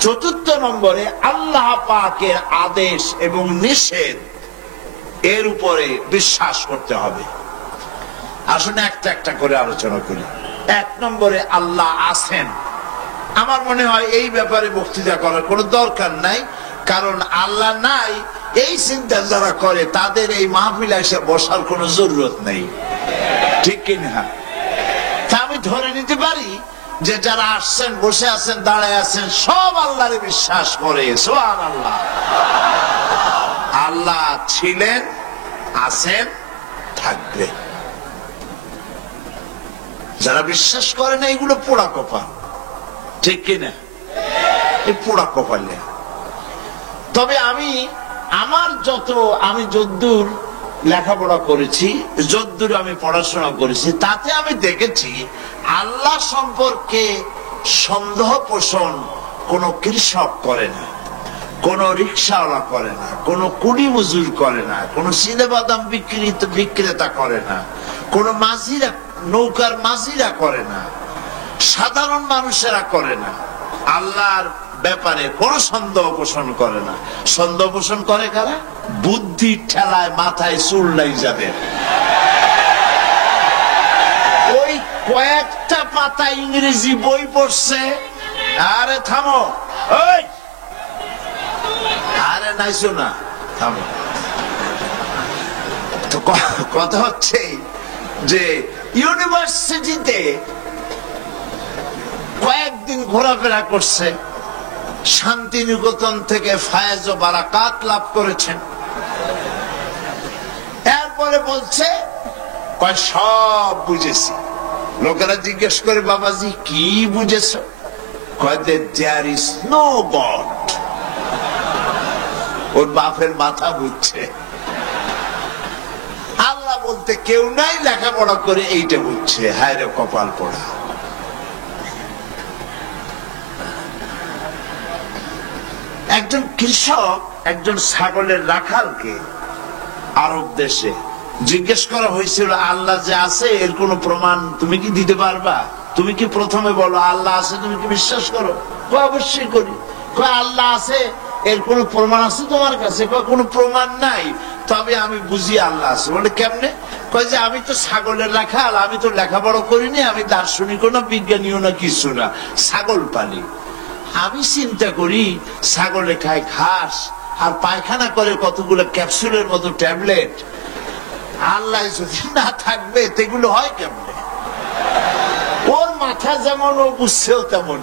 4 নম্বরে আল্লাহ পাকের আদেশ এবং নিষেধ, এর উপরে বিশ্বাস করতে হবে। আসুন একটা একটা করে আলোচনা করি। 1 নম্বরে আল্লাহ আছেন। আমার মনে হয় এই ব্যাপারে বক্তৃতা করার কোনো দরকার নাই, কারণ আল্লাহ নাই এই চিন্তা যারা করে তাদের এই মাহফিলে এসে বসার কোনো জরুরত নেই, ঠিক কিনা? তা আমি ধরে নিতে পারি যে যারা আসছেন, বসে আছেন, দাঁড়ায় আছেন, সব আল্লাহরে বিশ্বাস করে। সুবহানাল্লাহ। আল্লাহ ছিলেন, আছেন, থাকবে। যারা বিশ্বাস করে না, এগুলো পোড়া কপাল, ঠিক কিনা? এই পোড়া কপালে। তবে আমি যদ্দূর লেখাপড়া করেছি, যদ্দূর আমি পড়াশোনা করেছি, তাতে আমি দেখেছি আল্লাহ সম্পর্কে সন্দেহ পোষণ কোন কৃষক করে না, কোন রিক্সাওয়ালা করে না, কোন কুলি মজুর করে না, কোন সিলেবাদাম বিক্রেতা করে না, কোন মাঝিরা, নৌকার মাঝিরা করে না, সাধারণ মানুষেরা করে না। আল্লাহর ব্যাপারে কোন সন্দেহ পোষণ করে না। সন্দেহ পোষণ করে কারা? বুদ্ধি ঠেলায় মাথায় চুল নাই যাদের। ওই কয়েকটা পাতা ইংরেজি বই পড়ছে, আরে থামো, ওই আরে নাইছো না, থামো। তো কথা হচ্ছে যে ইউনিভার্সিটিতে কয়েকদিন ঘোরাফেরা করছে, শান্তিনিকেতন থেকে ফায়েজ ও বারাকাত লাভ করেছেন। এরপরে বলছে সব বুঝেছি। লোকেরা জিজ্ঞেস করে, বাবাজি কি বুঝেছ? There is no god. ওর বাপের মাথা বুঝছে আল্লাহ বলতে কেউ নাই, লেখাপড়া করে এইটা বুঝছে। হায় রে কপাল পড়া। একজন কৃষক একজন ছাগলের রাখালকে আরব দেশে জিজ্ঞেস করা হয়েছিল, আল্লাহ যে আছে এর কোন প্রমাণ তুমি কি দিতে পারবা? তুমি কি প্রথমে বলো আল্লাহ আছে, তুমি কি বিশ্বাস করো? অবশ্যই করি। আল্লাহ আছে এর কোন প্রমাণ আছে তোমার কাছে? কোনো প্রমাণ নাই, তবে আমি বুঝি আল্লাহ আছে। বলে কেমনে? কয় যে আমি তো ছাগলের রাখাল, আমি তো লেখাপড়া করিনি, আমি দার্শনিকও না বিজ্ঞানীও না কিছু না, ছাগল পালি। আমি চিন্তা করি ছাগলে খায় ঘাস আর পায়খানা করে কতগুলো ক্যাপসুলের মতো ট্যাবলেট। আল্লাহ যদি না থাকবে সেগুলো হয় কেমনে? ওর মাথা যেমন ও বুঝছেও তেমন।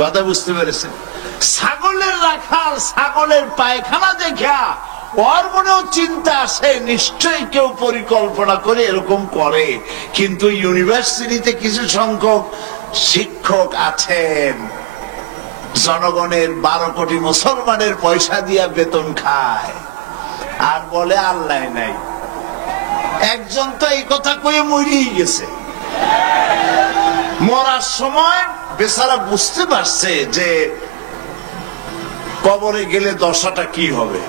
কথা বুঝতে পেরেছেন? ছাগলের রাখাল ছাগলের পায়খানা দেখা ওর মনেও চিন্তা আসে, নিশ্চয়ই কেউ পরিকল্পনা করে এরকম করে। কিন্তু ইউনিভার্সিটিতে কিছু সংখ্যক শিক্ষক আছেন জনগণের 12 কোটি মুসলমানের পয়সা দিয়া বেতন খায় আর বলে আল্লাহ নাই। একজন তো এই কথা কয়ে মরিয়ে গেছে। মরার সময় বেচারা বুঝতে পারছে যে কবরে গেলে দশাটা কি হবে,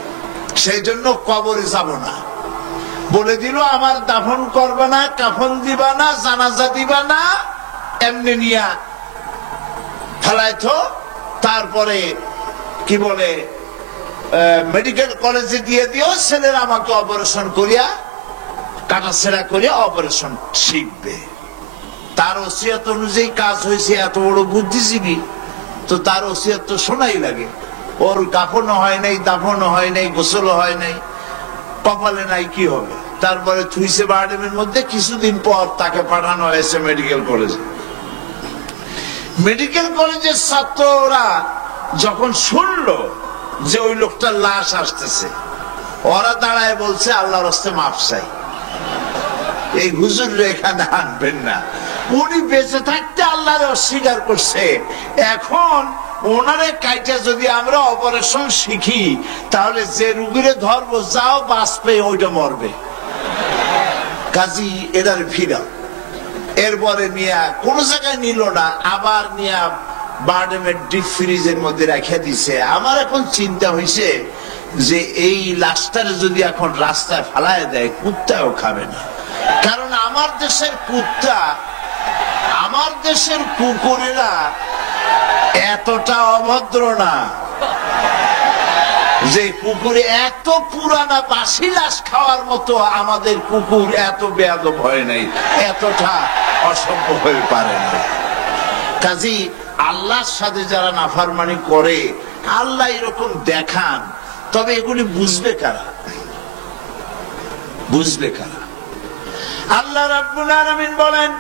সেই জন্য কবরে যাব না। বলে দিল আমার দাফন করবে না, কাফন দিবা না, জানাজা দিবা না, এমনি নিয়া ফেলাইতো। তারপরে কি বলে মেডিকেল কলেজে দিয়ে দিও, ছেলেরা আমাকে অপারেশন করিয়া কাটাছেড়া করিয়া অপারেশন শিখবে। তার ওসিয়ত অনুযায়ী কাজ হয়েছে। এত বড় বুদ্ধিজীবী, তো তার ওসিয়ত তো শোনাই লাগে। ওর কাফনও হয় নাই, দাফনও হয় নাই, গোসলও হয় নাই, কপালে নাই, কি হবে? তারপরে থুইছে বারডেমের মধ্যে। কিছুদিন পর তাকে পাঠানো হয়েছে মেডিকেল কলেজে। মেডিকেল কলেজের ছাত্ররা যখন শুনলো যে ওই লোকটার লাশ আসতেছে, ওরা দাঁড়ায় বলছে আল্লাহর রাস্তায় মাফ চাই, এই হুজুর এখানে আনবেন না। উনি বেঁচে থাকতে আল্লাহর অস্বীকার করছে। এখন ওনারে কাইটা যদি আমরা অপারেশন শিখি, তাহলে যে রুগীরে ধরবো যাও বাঁচবে ওইটা মরবে। কাজী এটার ফিরা। এরপরে নিয়ে কোন জায়গায় নিল না, আবার নিয়ে বারডেমের ডিপ ফ্রিজের মধ্যে রেখে দিছে। আমার এখন চিন্তা হয়েছে যে এই লাশটারে যদি এখন রাস্তায় ফালায় দেয়, কুত্তাও খাবে না। কারণ আমার দেশের কুত্তা, আমার দেশের কুকুরেরা এতটা অভদ্র না যে কুকুরে এত পুরানা বাসি লাশ খাওয়ার মতো আমাদের কুকুর এত বেয়াদব হয় নাই, এতটা অসভ্য হয়ে পারে না। কাজী আল্লাহর সাথে যারা নাফরমানি করে, আল্লাহ এরকম দেখান, তবে এগুলি বুঝবে কারা? বুঝবে কারা? আল্লাহ রাব্বুল আলামিন বলেন,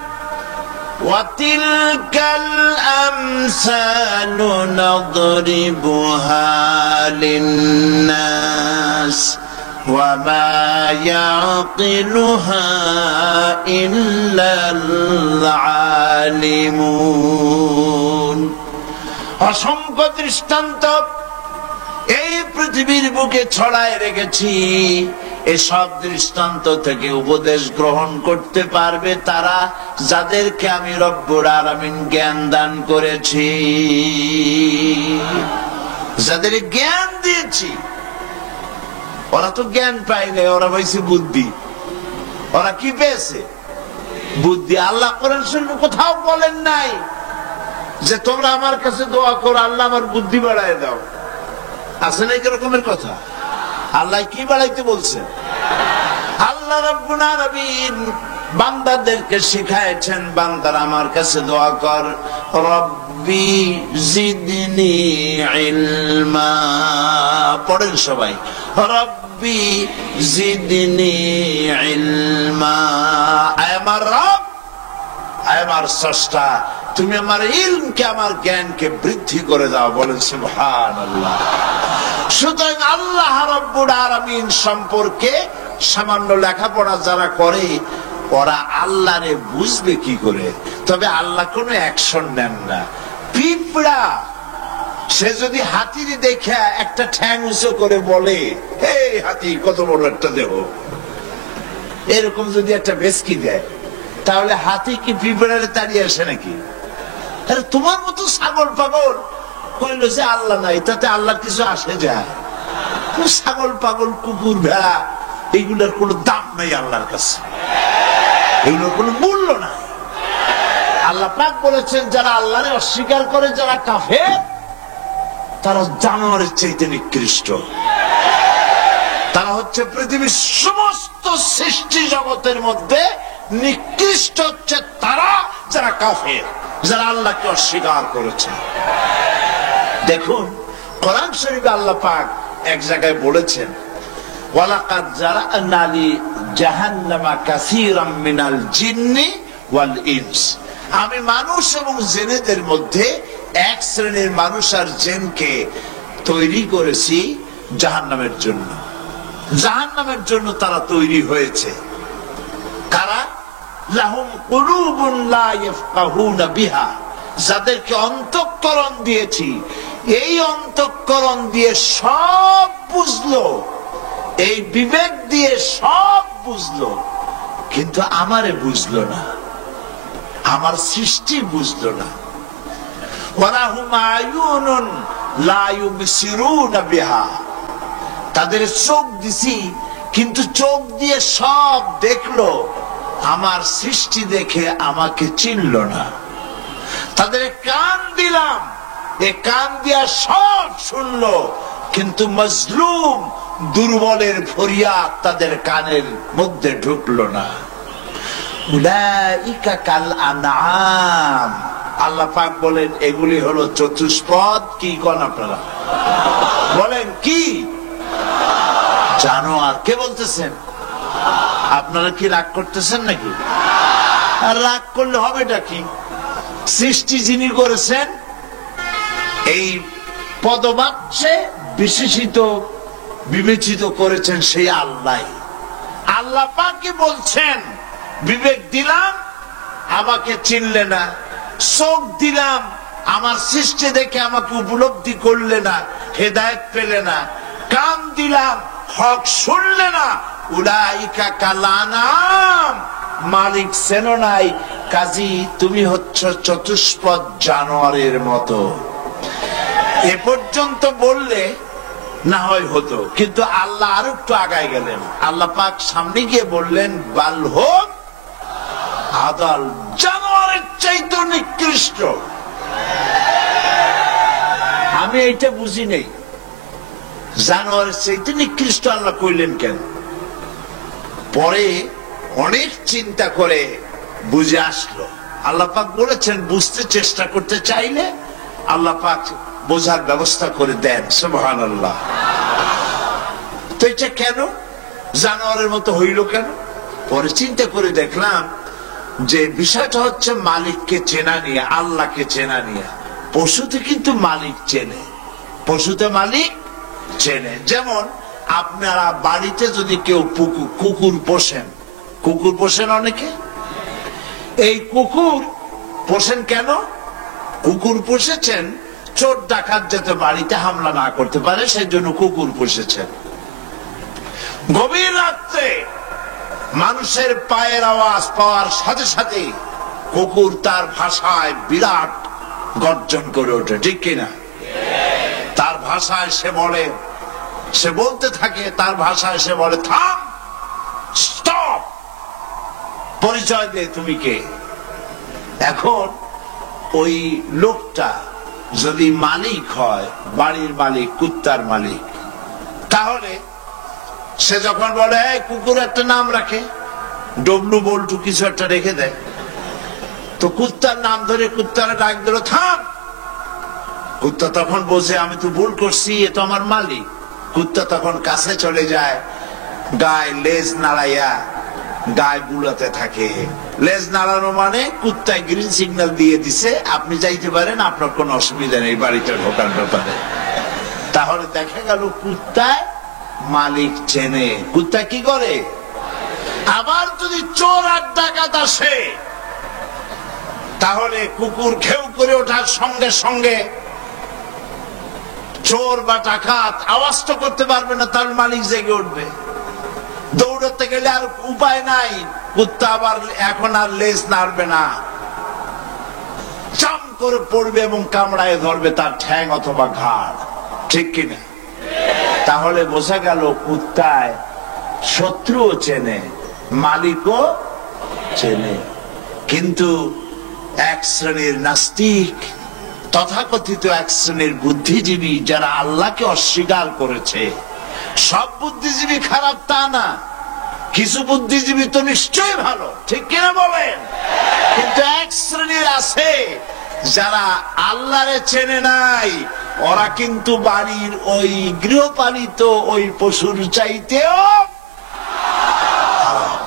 وَتِلْكَ الْأَمْثَالُ نَضْرِبُهَا لِلنَّاسِ وَمَا يَعْقِلُهَا إِلَّا الْعَالِمُونَ। অসংখ্য দৃষ্টান্ত এই পৃথিবীর বুকে ছড়ায় রেখেছি। এসব দৃষ্টান্ত থেকে উপদেশ গ্রহণ করতে পারবে তারা যাদেরকে আমি রব্বুল আলামিন জ্ঞান দান করেছি, যাদের জ্ঞান দিয়েছি। ওরা তো জ্ঞান পায়নি, ওরা পাইছে বুদ্ধি। ওরা কি পেয়েছে? বুদ্ধি। আল্লাহ কোরআন শরীফে কোথাও বলেন নাই যে তোমরা আমার কাছে দোয়া করো, আল্লাহ আমার বুদ্ধি বাড়ায় দাও। আছে না এরকমের কথা? আল্লাহ কি বাড়াইতে বলছে? আল্লাহ রাব্বুল আলামিন বান্দাদেরকে শিখাইছেন, বান্দারা আমার কাছে দোয়া কর, রব্বি জিদনি ইলমা। পড়েন সবাই, রব্বি জিদনি ইলমা। আয় আমার রব, আয় আমার স্রষ্টা, তুমি আমার ইলমকে, আমার জ্ঞানকে বৃদ্ধি করে দাও। বলেন সুবহানাল্লাহ। সুতরাং আল্লাহ রাব্বুল আলামিন সম্পর্কে সামান্য লেখাপড়া যারা করে ওরা আল্লাহরে বুঝবে কি করে? তবে আল্লাহ কোনো অ্যাকশন নেন না। পিঁপড়া সে যদি হাতির দেখে একটা ঠ্যাং উঁচু করে বলে, এই হাতি কত বড় একটা দেহ, এরকম যদি একটা বেসকি দেয়, তাহলে হাতি কি পিঁপড়ারে তাড়িয়ে আসে নাকি? আরে তোমার মতো ছাগল পাগল কইল যে আল্লাহ নাই, তাতে আল্লাহ কিছু আসে যায়? ছাগল পাগল, কুকুর, ভেড়া, এইগুলোর কোনো দাম নাই আল্লাহর কাছে, এগুলোর কোনো মূল্য নাই। আল্লাহ পাক বলেছেন, যারা আল্লাহরে অস্বীকার করে, যারা কাফের, তারা জানোয়ারের চাইতে নিকৃষ্ট। তারা হচ্ছে পৃথিবীর সমস্ত সৃষ্টি জগতের মধ্যে নিকৃষ্ট হচ্ছে তারা, যারা কাফের, যারা আল্লাহকে অস্বীকার করেছে। দেখুন কোরআন শরীফে আল্লাহ পাক এক জায়গায় বলেছেন, ওয়ালাকাদ জারা'না লি জাহান্নামা কাসীরাম মিনাল জিন্নি ওয়াল ইনস। আমি মানুষ এবং জিনেদের মধ্যে এক শ্রেণীর মানুষ আর জিনকে তৈরি করেছি জাহান্নামের জন্য। জাহান্নামের জন্য তারা তৈরি হয়েছে। কারা? লাহুম কুলুবুন লা ইয়াফকাহুনা বিহা, যাদেরকে অন্তঃকরণ দিয়েছি, এই অন্তঃকরণ দিয়ে সব বুঝলো, এই বিবেক দিয়ে সব বুঝলো, কিন্তু আমারে বুঝলো না, আমার সৃষ্টি বুঝলো না। ওয়ালাহুম আয়ুনুন লা ইউবসিরুনা বিহা, তাদের চোখ দিছি, কিন্তু চোখ দিয়ে সব দেখলো, আমার সৃষ্টি দেখে আমাকে চিনলো না। তাদের কান দিলাম, এ কান দিয়া সব শুনলো, কিন্তু মজলুম দুর্বলের ফরিয়াদ তাদের কানের মধ্যে ঢুকলো না। উলাইকা কাল আনআম, আল্লাহ পাক বলেন এগুলি হলো চতুষ্পদ। কি কোন আপনারা বলেন? কি জানোয়ার? কে বলতেছেন? আপনারা কি রাগ করতেছেন নাকি? আর রাগ করলে হবেটা কি? সৃষ্টি যিনি করেছেন, এই পদবাচ্যে বিশেষিত বিবেচিত করেছেন সেই আল্লাহ। আল্লাহ পাকই বলছেন, বিবেক দিলাম, আমাকে চিনলে না, চোখ দিলাম, আমার সৃষ্টি দেখে আমাকে উপলব্ধি করলে না, হেদায়েত পেলে না, কান দিলাম, হক শুনলে না, উলাইকা কাল আনআম, মালিক চেনো নাই, কাজী তুমি হচ্ছ চতুষ্পদ জানোয়ারের মতো। এ পর্যন্ত বললে না হয় হতো, কিন্তু আল্লাহ আর একটু আগায় গেলেন। আল্লাহ পাক সামনে গিয়ে বললেন, বাল হোক আদাল, জানোয়ারের চাইতে নিকৃষ্ট। আমি এইটা বুঝি নেই, জানোয়ারের চাইতে নিকৃষ্ট আল্লাহ কইলেন কেন? পরে অনেক চিন্তা করে বুঝে আসলো। আল্লাহ পাক বলেছেন, বুঝতে চেষ্টা করতে চাইলে আল্লাহ পাক বোঝার ব্যবস্থা করে দেন। সুবহানাল্লাহ। তো এটা কেন জানোয়ারের মতো হইল কেন? পরে চিন্তা করে দেখলাম যে বিষয়টা হচ্ছে মালিককে চেনা নিয়ে, আল্লাহকে চেনা নিয়ে। পশুতে কিন্তু মালিক চেনে, পশুতে মালিক চেনে। যেমন আপনারা বাড়িতে যদি কেউ কুকুর পোষেন, কুকুর পোষেন অনেকে, এই কুকুর পোষেন কেন? কুকুর পুষেছেন চোর ডাকাত যাতে বাড়িতে হামলা না করতে পারে, সেই জন্য কুকুর পুষেছেন। গভীর রাত্রে মানুষের পায়ের আওয়াজ পাওয়ার সাথে সাথে কুকুর তার ভাষায় বিরাট গর্জন করে ওঠে, ঠিক কিনা? তার ভাষায় সে বলে, সে বলতে থাকে, তার ভাষায় সে বলে, থাম, স্টপ, পরিচয় দে তুমি কে। এখন ওই লোকটা যদি মালিক হয়, বাড়ির মালিক, কুত্তার মালিক, তাহলে সে যখন বলে কুকুর একটা নাম রাখে, ডবলু বল্টু কিছু একটা রেখে দেয়, তো কুত্তার নাম ধরে কুত্তারে ডাক দিল থাম। কুত্তা তখন বোঝে আমি তো ভুল করছি, এ তো আমার মালিক। কুত্তা তখন কাছে চলে যায়, গায়ে লেজ নাড়াইয়া গায়ে বুলাতে থাকে। লেজ নাড়ানো মানে কুত্তায় গ্রিন সিগন্যাল দিয়ে দিছে, আপনি যাইতে পারেন, আপনার কোনো অসুবিধা নেই বাড়িতে ঢোকার ব্যাপারে। তাহলে দেখা গেল কুত্তায় মালিক চেনে। কুত্তা কি করে? আবার যদি চোর আর ডাকাত আসে, তাহলে কুকুর ঘেউ করে ওঠার সঙ্গে সঙ্গে চোর বা ডাকাত আওয়াজ তো করতে পারবে না, তার মালিক জেগে উঠবে। দৌড়াতে গেলে আর উপায় নাই, কুত্তা আবার এখন আর লেজ নাড়বে না, চাম করে পড়বে এবং কামড়ায় ধরবে তার ঠ্যাং অথবা ঘাড়, ঠিক কিনা? তাহলে বোঝা গেল কুত্তায় শত্রুও চেনে, মালিকও চেনে। কিন্তু এক শ্রেণীর নাস্তিক, তথাকথিত এক শ্রেণীর বুদ্ধিজীবী যারা আল্লাহকে অস্বীকার করেছে, সব বুদ্ধিজীবী খারাপ তা না, কিছু বুদ্ধিজীবী তো নিশ্চয়ই ভালো, ঠিক কিনা বলেন? কিন্তু এক শ্রেণীর আছে যারা আল্লাহরে চেনে নাই, ওরা কিন্তু বাড়ির ওই গৃহপালিত ওই পশুর চাইতেও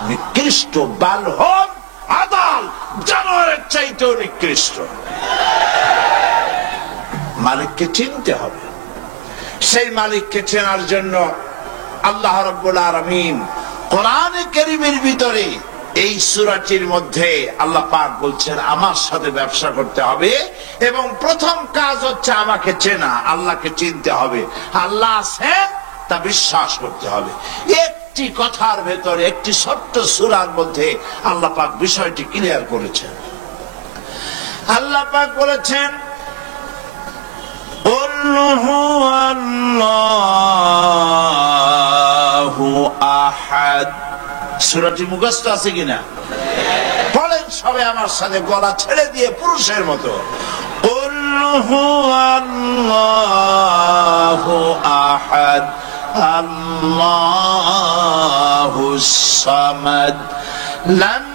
নিকৃষ্ট, বালহন আদাল জানোয়ারের চাইতেও নিকৃষ্ট। মালিককে চিনতে হবে। সেই মালিককে চেনার জন্য আল্লাহ রাব্বুল আলামিন কোরআনে কারীমের ভিতরে এই সূরাটির মধ্যে আল্লাহ পাক বলছেন আমার সাথে ব্যবসা করতে হবে, এবং প্রথম কাজ হচ্ছে আমাকে চেনা, আল্লাহকে চিনতে হবে। আল্লাহ আছেন তা বিশ্বাস করতে হবে। একটি কথার ভেতরে, একটি ছোট্ট সূরার মধ্যে আল্লাহ পাক বিষয়টি ক্লিয়ার করেছেন। আল্লাহ পাক বলেছেন قُلْ هُوَ اللَّهُ أَحَدٌ। সূরাটি মুখস্থ আছে কিনা? বলেন সবাই আমার সাথে, গলা ছেড়ে দিয়ে পুরুষের মতো। قُلْ هُوَ اللَّهُ أَحَدٌ اللَّهُ الصَّمَدُ لَمْ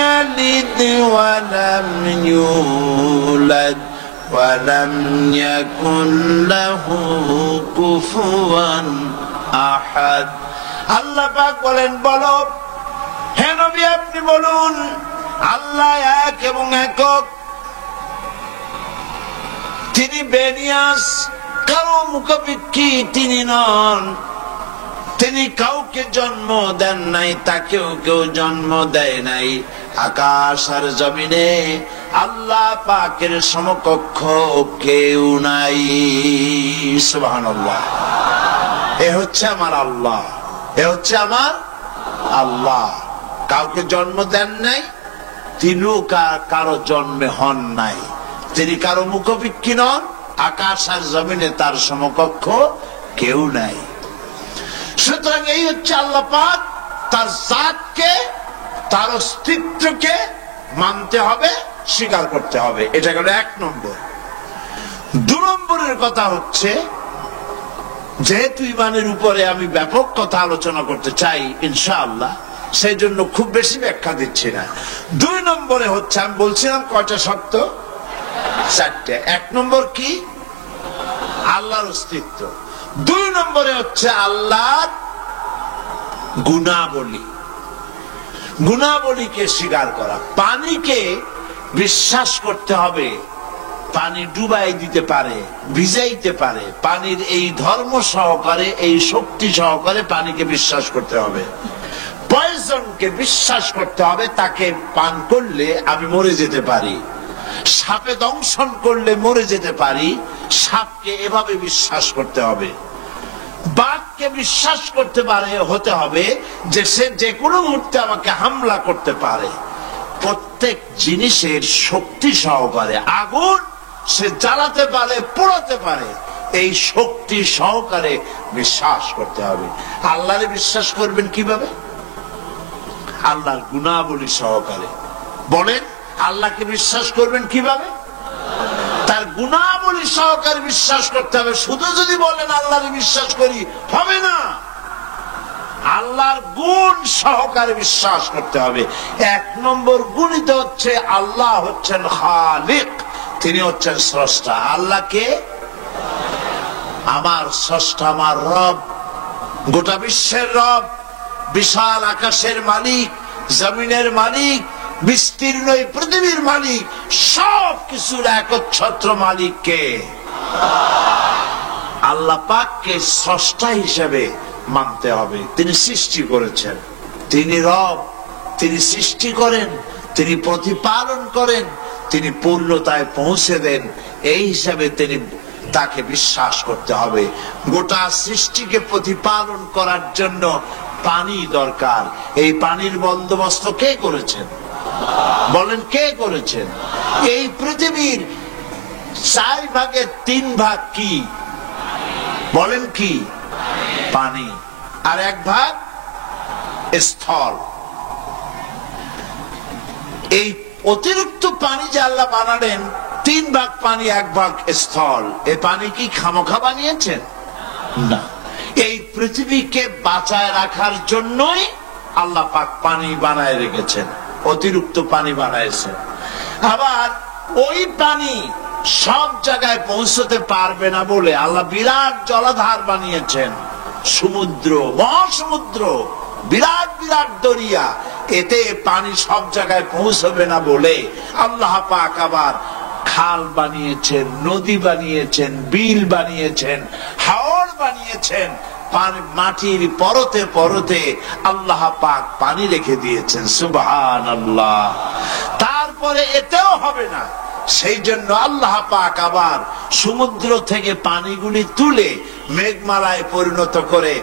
يَلِدْ وَلَمْ يُولَدْ وَلَمْ يَكُنْ لَهُ كُفُوًا أَحَدٌ। আল্লাহ পাক বলেন, বলো হে নবী আপনি বলুন আল্লাহ এক এবং একক, তিনি বেনিয়াস, কারো মুখাপেক্ষী তিনি নন, তিনি কাউকে জন্ম দেন নাই, তাকেও কেউ জন্ম দেয় নাই। আকাশ আর জমিনে আল্লাহ পাকের সমকক্ষ কেউ নাই। সুবহানাল্লাহ। এ হচ্ছে আমার আল্লাহ, এ হচ্ছে আমার আল্লাহ। কাউকে জন্ম দেন নাই, তিনিও কারো জন্মে হন নাই, তিনি কারো মুখাপেক্ষী নন, আকাশ আর জমিনে তার সমকক্ষ কেউ নাই। সুতরাং এই হচ্ছে আল্লাহ পাক, তার জাতকে, তার অস্তিত্বকে মানতে হবে, স্বীকার করতে হবে। এটা গেল এক নম্বর। দু নম্বরের কথা হচ্ছে, যেহেতু ইমানের উপরে আমি ব্যাপক কথা আলোচনা করতে চাই ইনশাআল্লাহ, সেই জন্য খুব বেশি ব্যাখ্যা দিচ্ছি না। দুই নম্বরে হচ্ছে, আমি বলছিলাম কয়টা শর্ত? চারটে। এক নম্বর কি? আল্লাহর অস্তিত্ব। দুই নম্বরে হচ্ছে আল্লাহর গুণাবলী, গুণাবলীকে স্বীকার করা। পানিকে বিশ্বাস করতে হবে, পানি ডুবাই দিতে পারে, ভিজাইতে পারে। পানির এই ধর্ম সহকারে, এই শক্তি সহকারে পানিকে বিশ্বাস করতে হবে। পয়জনকে বিশ্বাস করতে হবে, তাকে পান করলে আমি মরে যেতে পারি। সাপে দংশন করলে মরে যেতে পারি, সাপকে এভাবে বিশ্বাস করতে হবে। বাঘকে বিশ্বাস করতে পারে, হতে হবে যে সে যে কোনো মুহূর্তে আমাকে হামলা করতে পারে। প্রত্যেক জিনিসের শক্তি সহকারে, আগুন সে জ্বালাতে পারে, পোড়াতে পারে, এই শক্তি সহকারে বিশ্বাস করতে হবে। আল্লাহরে বিশ্বাস করবেন কিভাবে? আল্লাহর গুণাবলী সহকারে। বলেন আল্লাহকে বিশ্বাস করবেন কিভাবে? গুণাবলী সহকারে বিশ্বাস করতে হবে। শুধু যদি বলেন আল্লাহর বিশ্বাস করি হবে না, আল্লাহর গুণ সহকারে বিশ্বাস করতে হবে। এক নম্বর গুণিত হচ্ছে আল্লাহ হচ্ছেন খালিক, তিনি হচ্ছেন স্রষ্টা। আল্লাহকে আমার স্রষ্টা, আমার রব, গোটা বিশ্বের রব, বিশাল আকাশের মালিক, জমিনের মালিক, বিস্তীর্ণ এই পৃথিবীর মালিক, সব কিছুর একচ্ছত্র মালিককে আল্লাহ পাককে স্রষ্টা হিসেবে মানতে হবে। তিনি সৃষ্টি করেছেন, তিনি রব, তিনি সৃষ্টি করেন, তিনি প্রতিপালন করেন, তিনি পূর্ণতায় পৌঁছে দেন। এই হিসাবে তিনি তাকে বিশ্বাস করতে হবে। গোটা সৃষ্টিকে প্রতিপালন করার জন্য পানি দরকার। এই পানির বন্দোবস্ত কে করেছেন? বলেন, কে করেছেন? এই পৃথিবীর 4 ভাগের 3 ভাগ কি? বলেন কি? পানি। আর 1 ভাগ স্থল। এই অতিরিক্ত পানি যে আল্লাহ বানালেন, 3 ভাগ পানি 1 ভাগ স্থল, এই পানি কি খামোখা বানিয়েছেন? না, এই পৃথিবীকে বাঁচায় রাখার জন্যই আল্লাহ পাক পানি বানায় রেখেছেন, অতিরিক্ত পানি বানাইছেন। আবার ওই পানি সব জায়গায় পৌঁছতে পারবে না বলে আল্লাহ বিরাট জলাধার বানিয়েছেন, সমুদ্র, মহাসমুদ্র, বিরাট বিরাট দরিয়া। এতে পানি সব জায়গায় পৌঁছবে না বলে আল্লাহ পাক আবার খাল বানিয়েছেন, নদী বানিয়েছেন, বিল বানিয়েছেন, হাওড় বানিয়েছেন। মাটির পরতে পরতে আল্লাহ পাক পানি রেখে দিয়েছেন। সুবহানাল্লাহ। তারপরে এতেও হবে না, সেই জন্য আল্লাহ পাক আবার সমুদ্র থেকে পানিগুলি তুলে মেঘমালায় পরিণত করে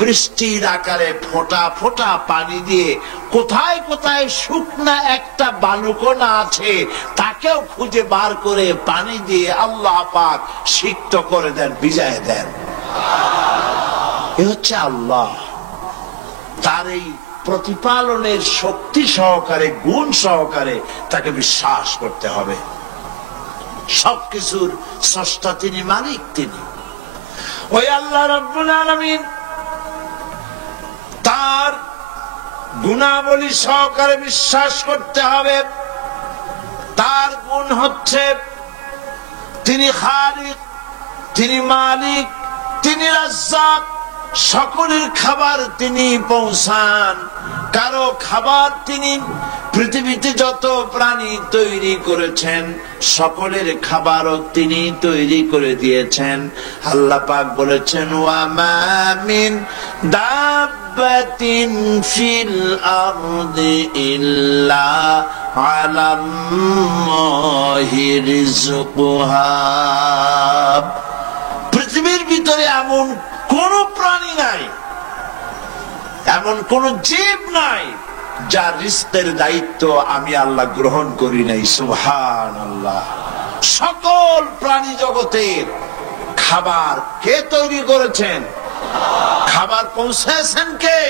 বৃষ্টির আকারে ফোঁটা ফোঁটা পানি দিয়ে কোথায় কোথায় শুকনা একটা বালুকণা আছে তাকেও খুঁজে বার করে পানি দিয়ে আল্লাহ পাক সিক্ত করে দেন, ভিজায় দেন। এ হচ্ছে আল্লাহ। তার এই প্রতিপালনের শক্তি সহকারে, গুণ সহকারে তাকে বিশ্বাস করতে হবে। সবকিছুর স্রষ্টা তিনি, মালিক তিনি। ওই আল্লাহ রাব্বুল আলামিন, তার গুণাবলী সহকারে বিশ্বাস করতে হবে। তার গুণ হচ্ছে তিনি খালিক, তিনি মালিক, তিনি রাজ্জাক। সকলের খাবার তিনি পৌঁছান, কারো খাবার তিনি, পৃথিবীতে যত প্রাণী তৈরি করেছেন সকলের খাবারও তিনি তৈরি করে দিয়েছেন। আল্লাহ পাক বলেছেন, ওয়া মা মিন দাব্বাতিন ফিল আরদি ইল্লা আলাল্লাহি রিজকুহা। পৃথিবীর ভিতরে এমন কোন প্রাণী নাই, এমন কোন জীব নাই যার রিজকের দায়িত্ব আমি আল্লাহ গ্রহণ করি নাই। সুবহানাল্লাহ। সকল প্রাণী জগতের খাবার কে তৈরি করেছেন? খাবার পৌঁছেছেন কে?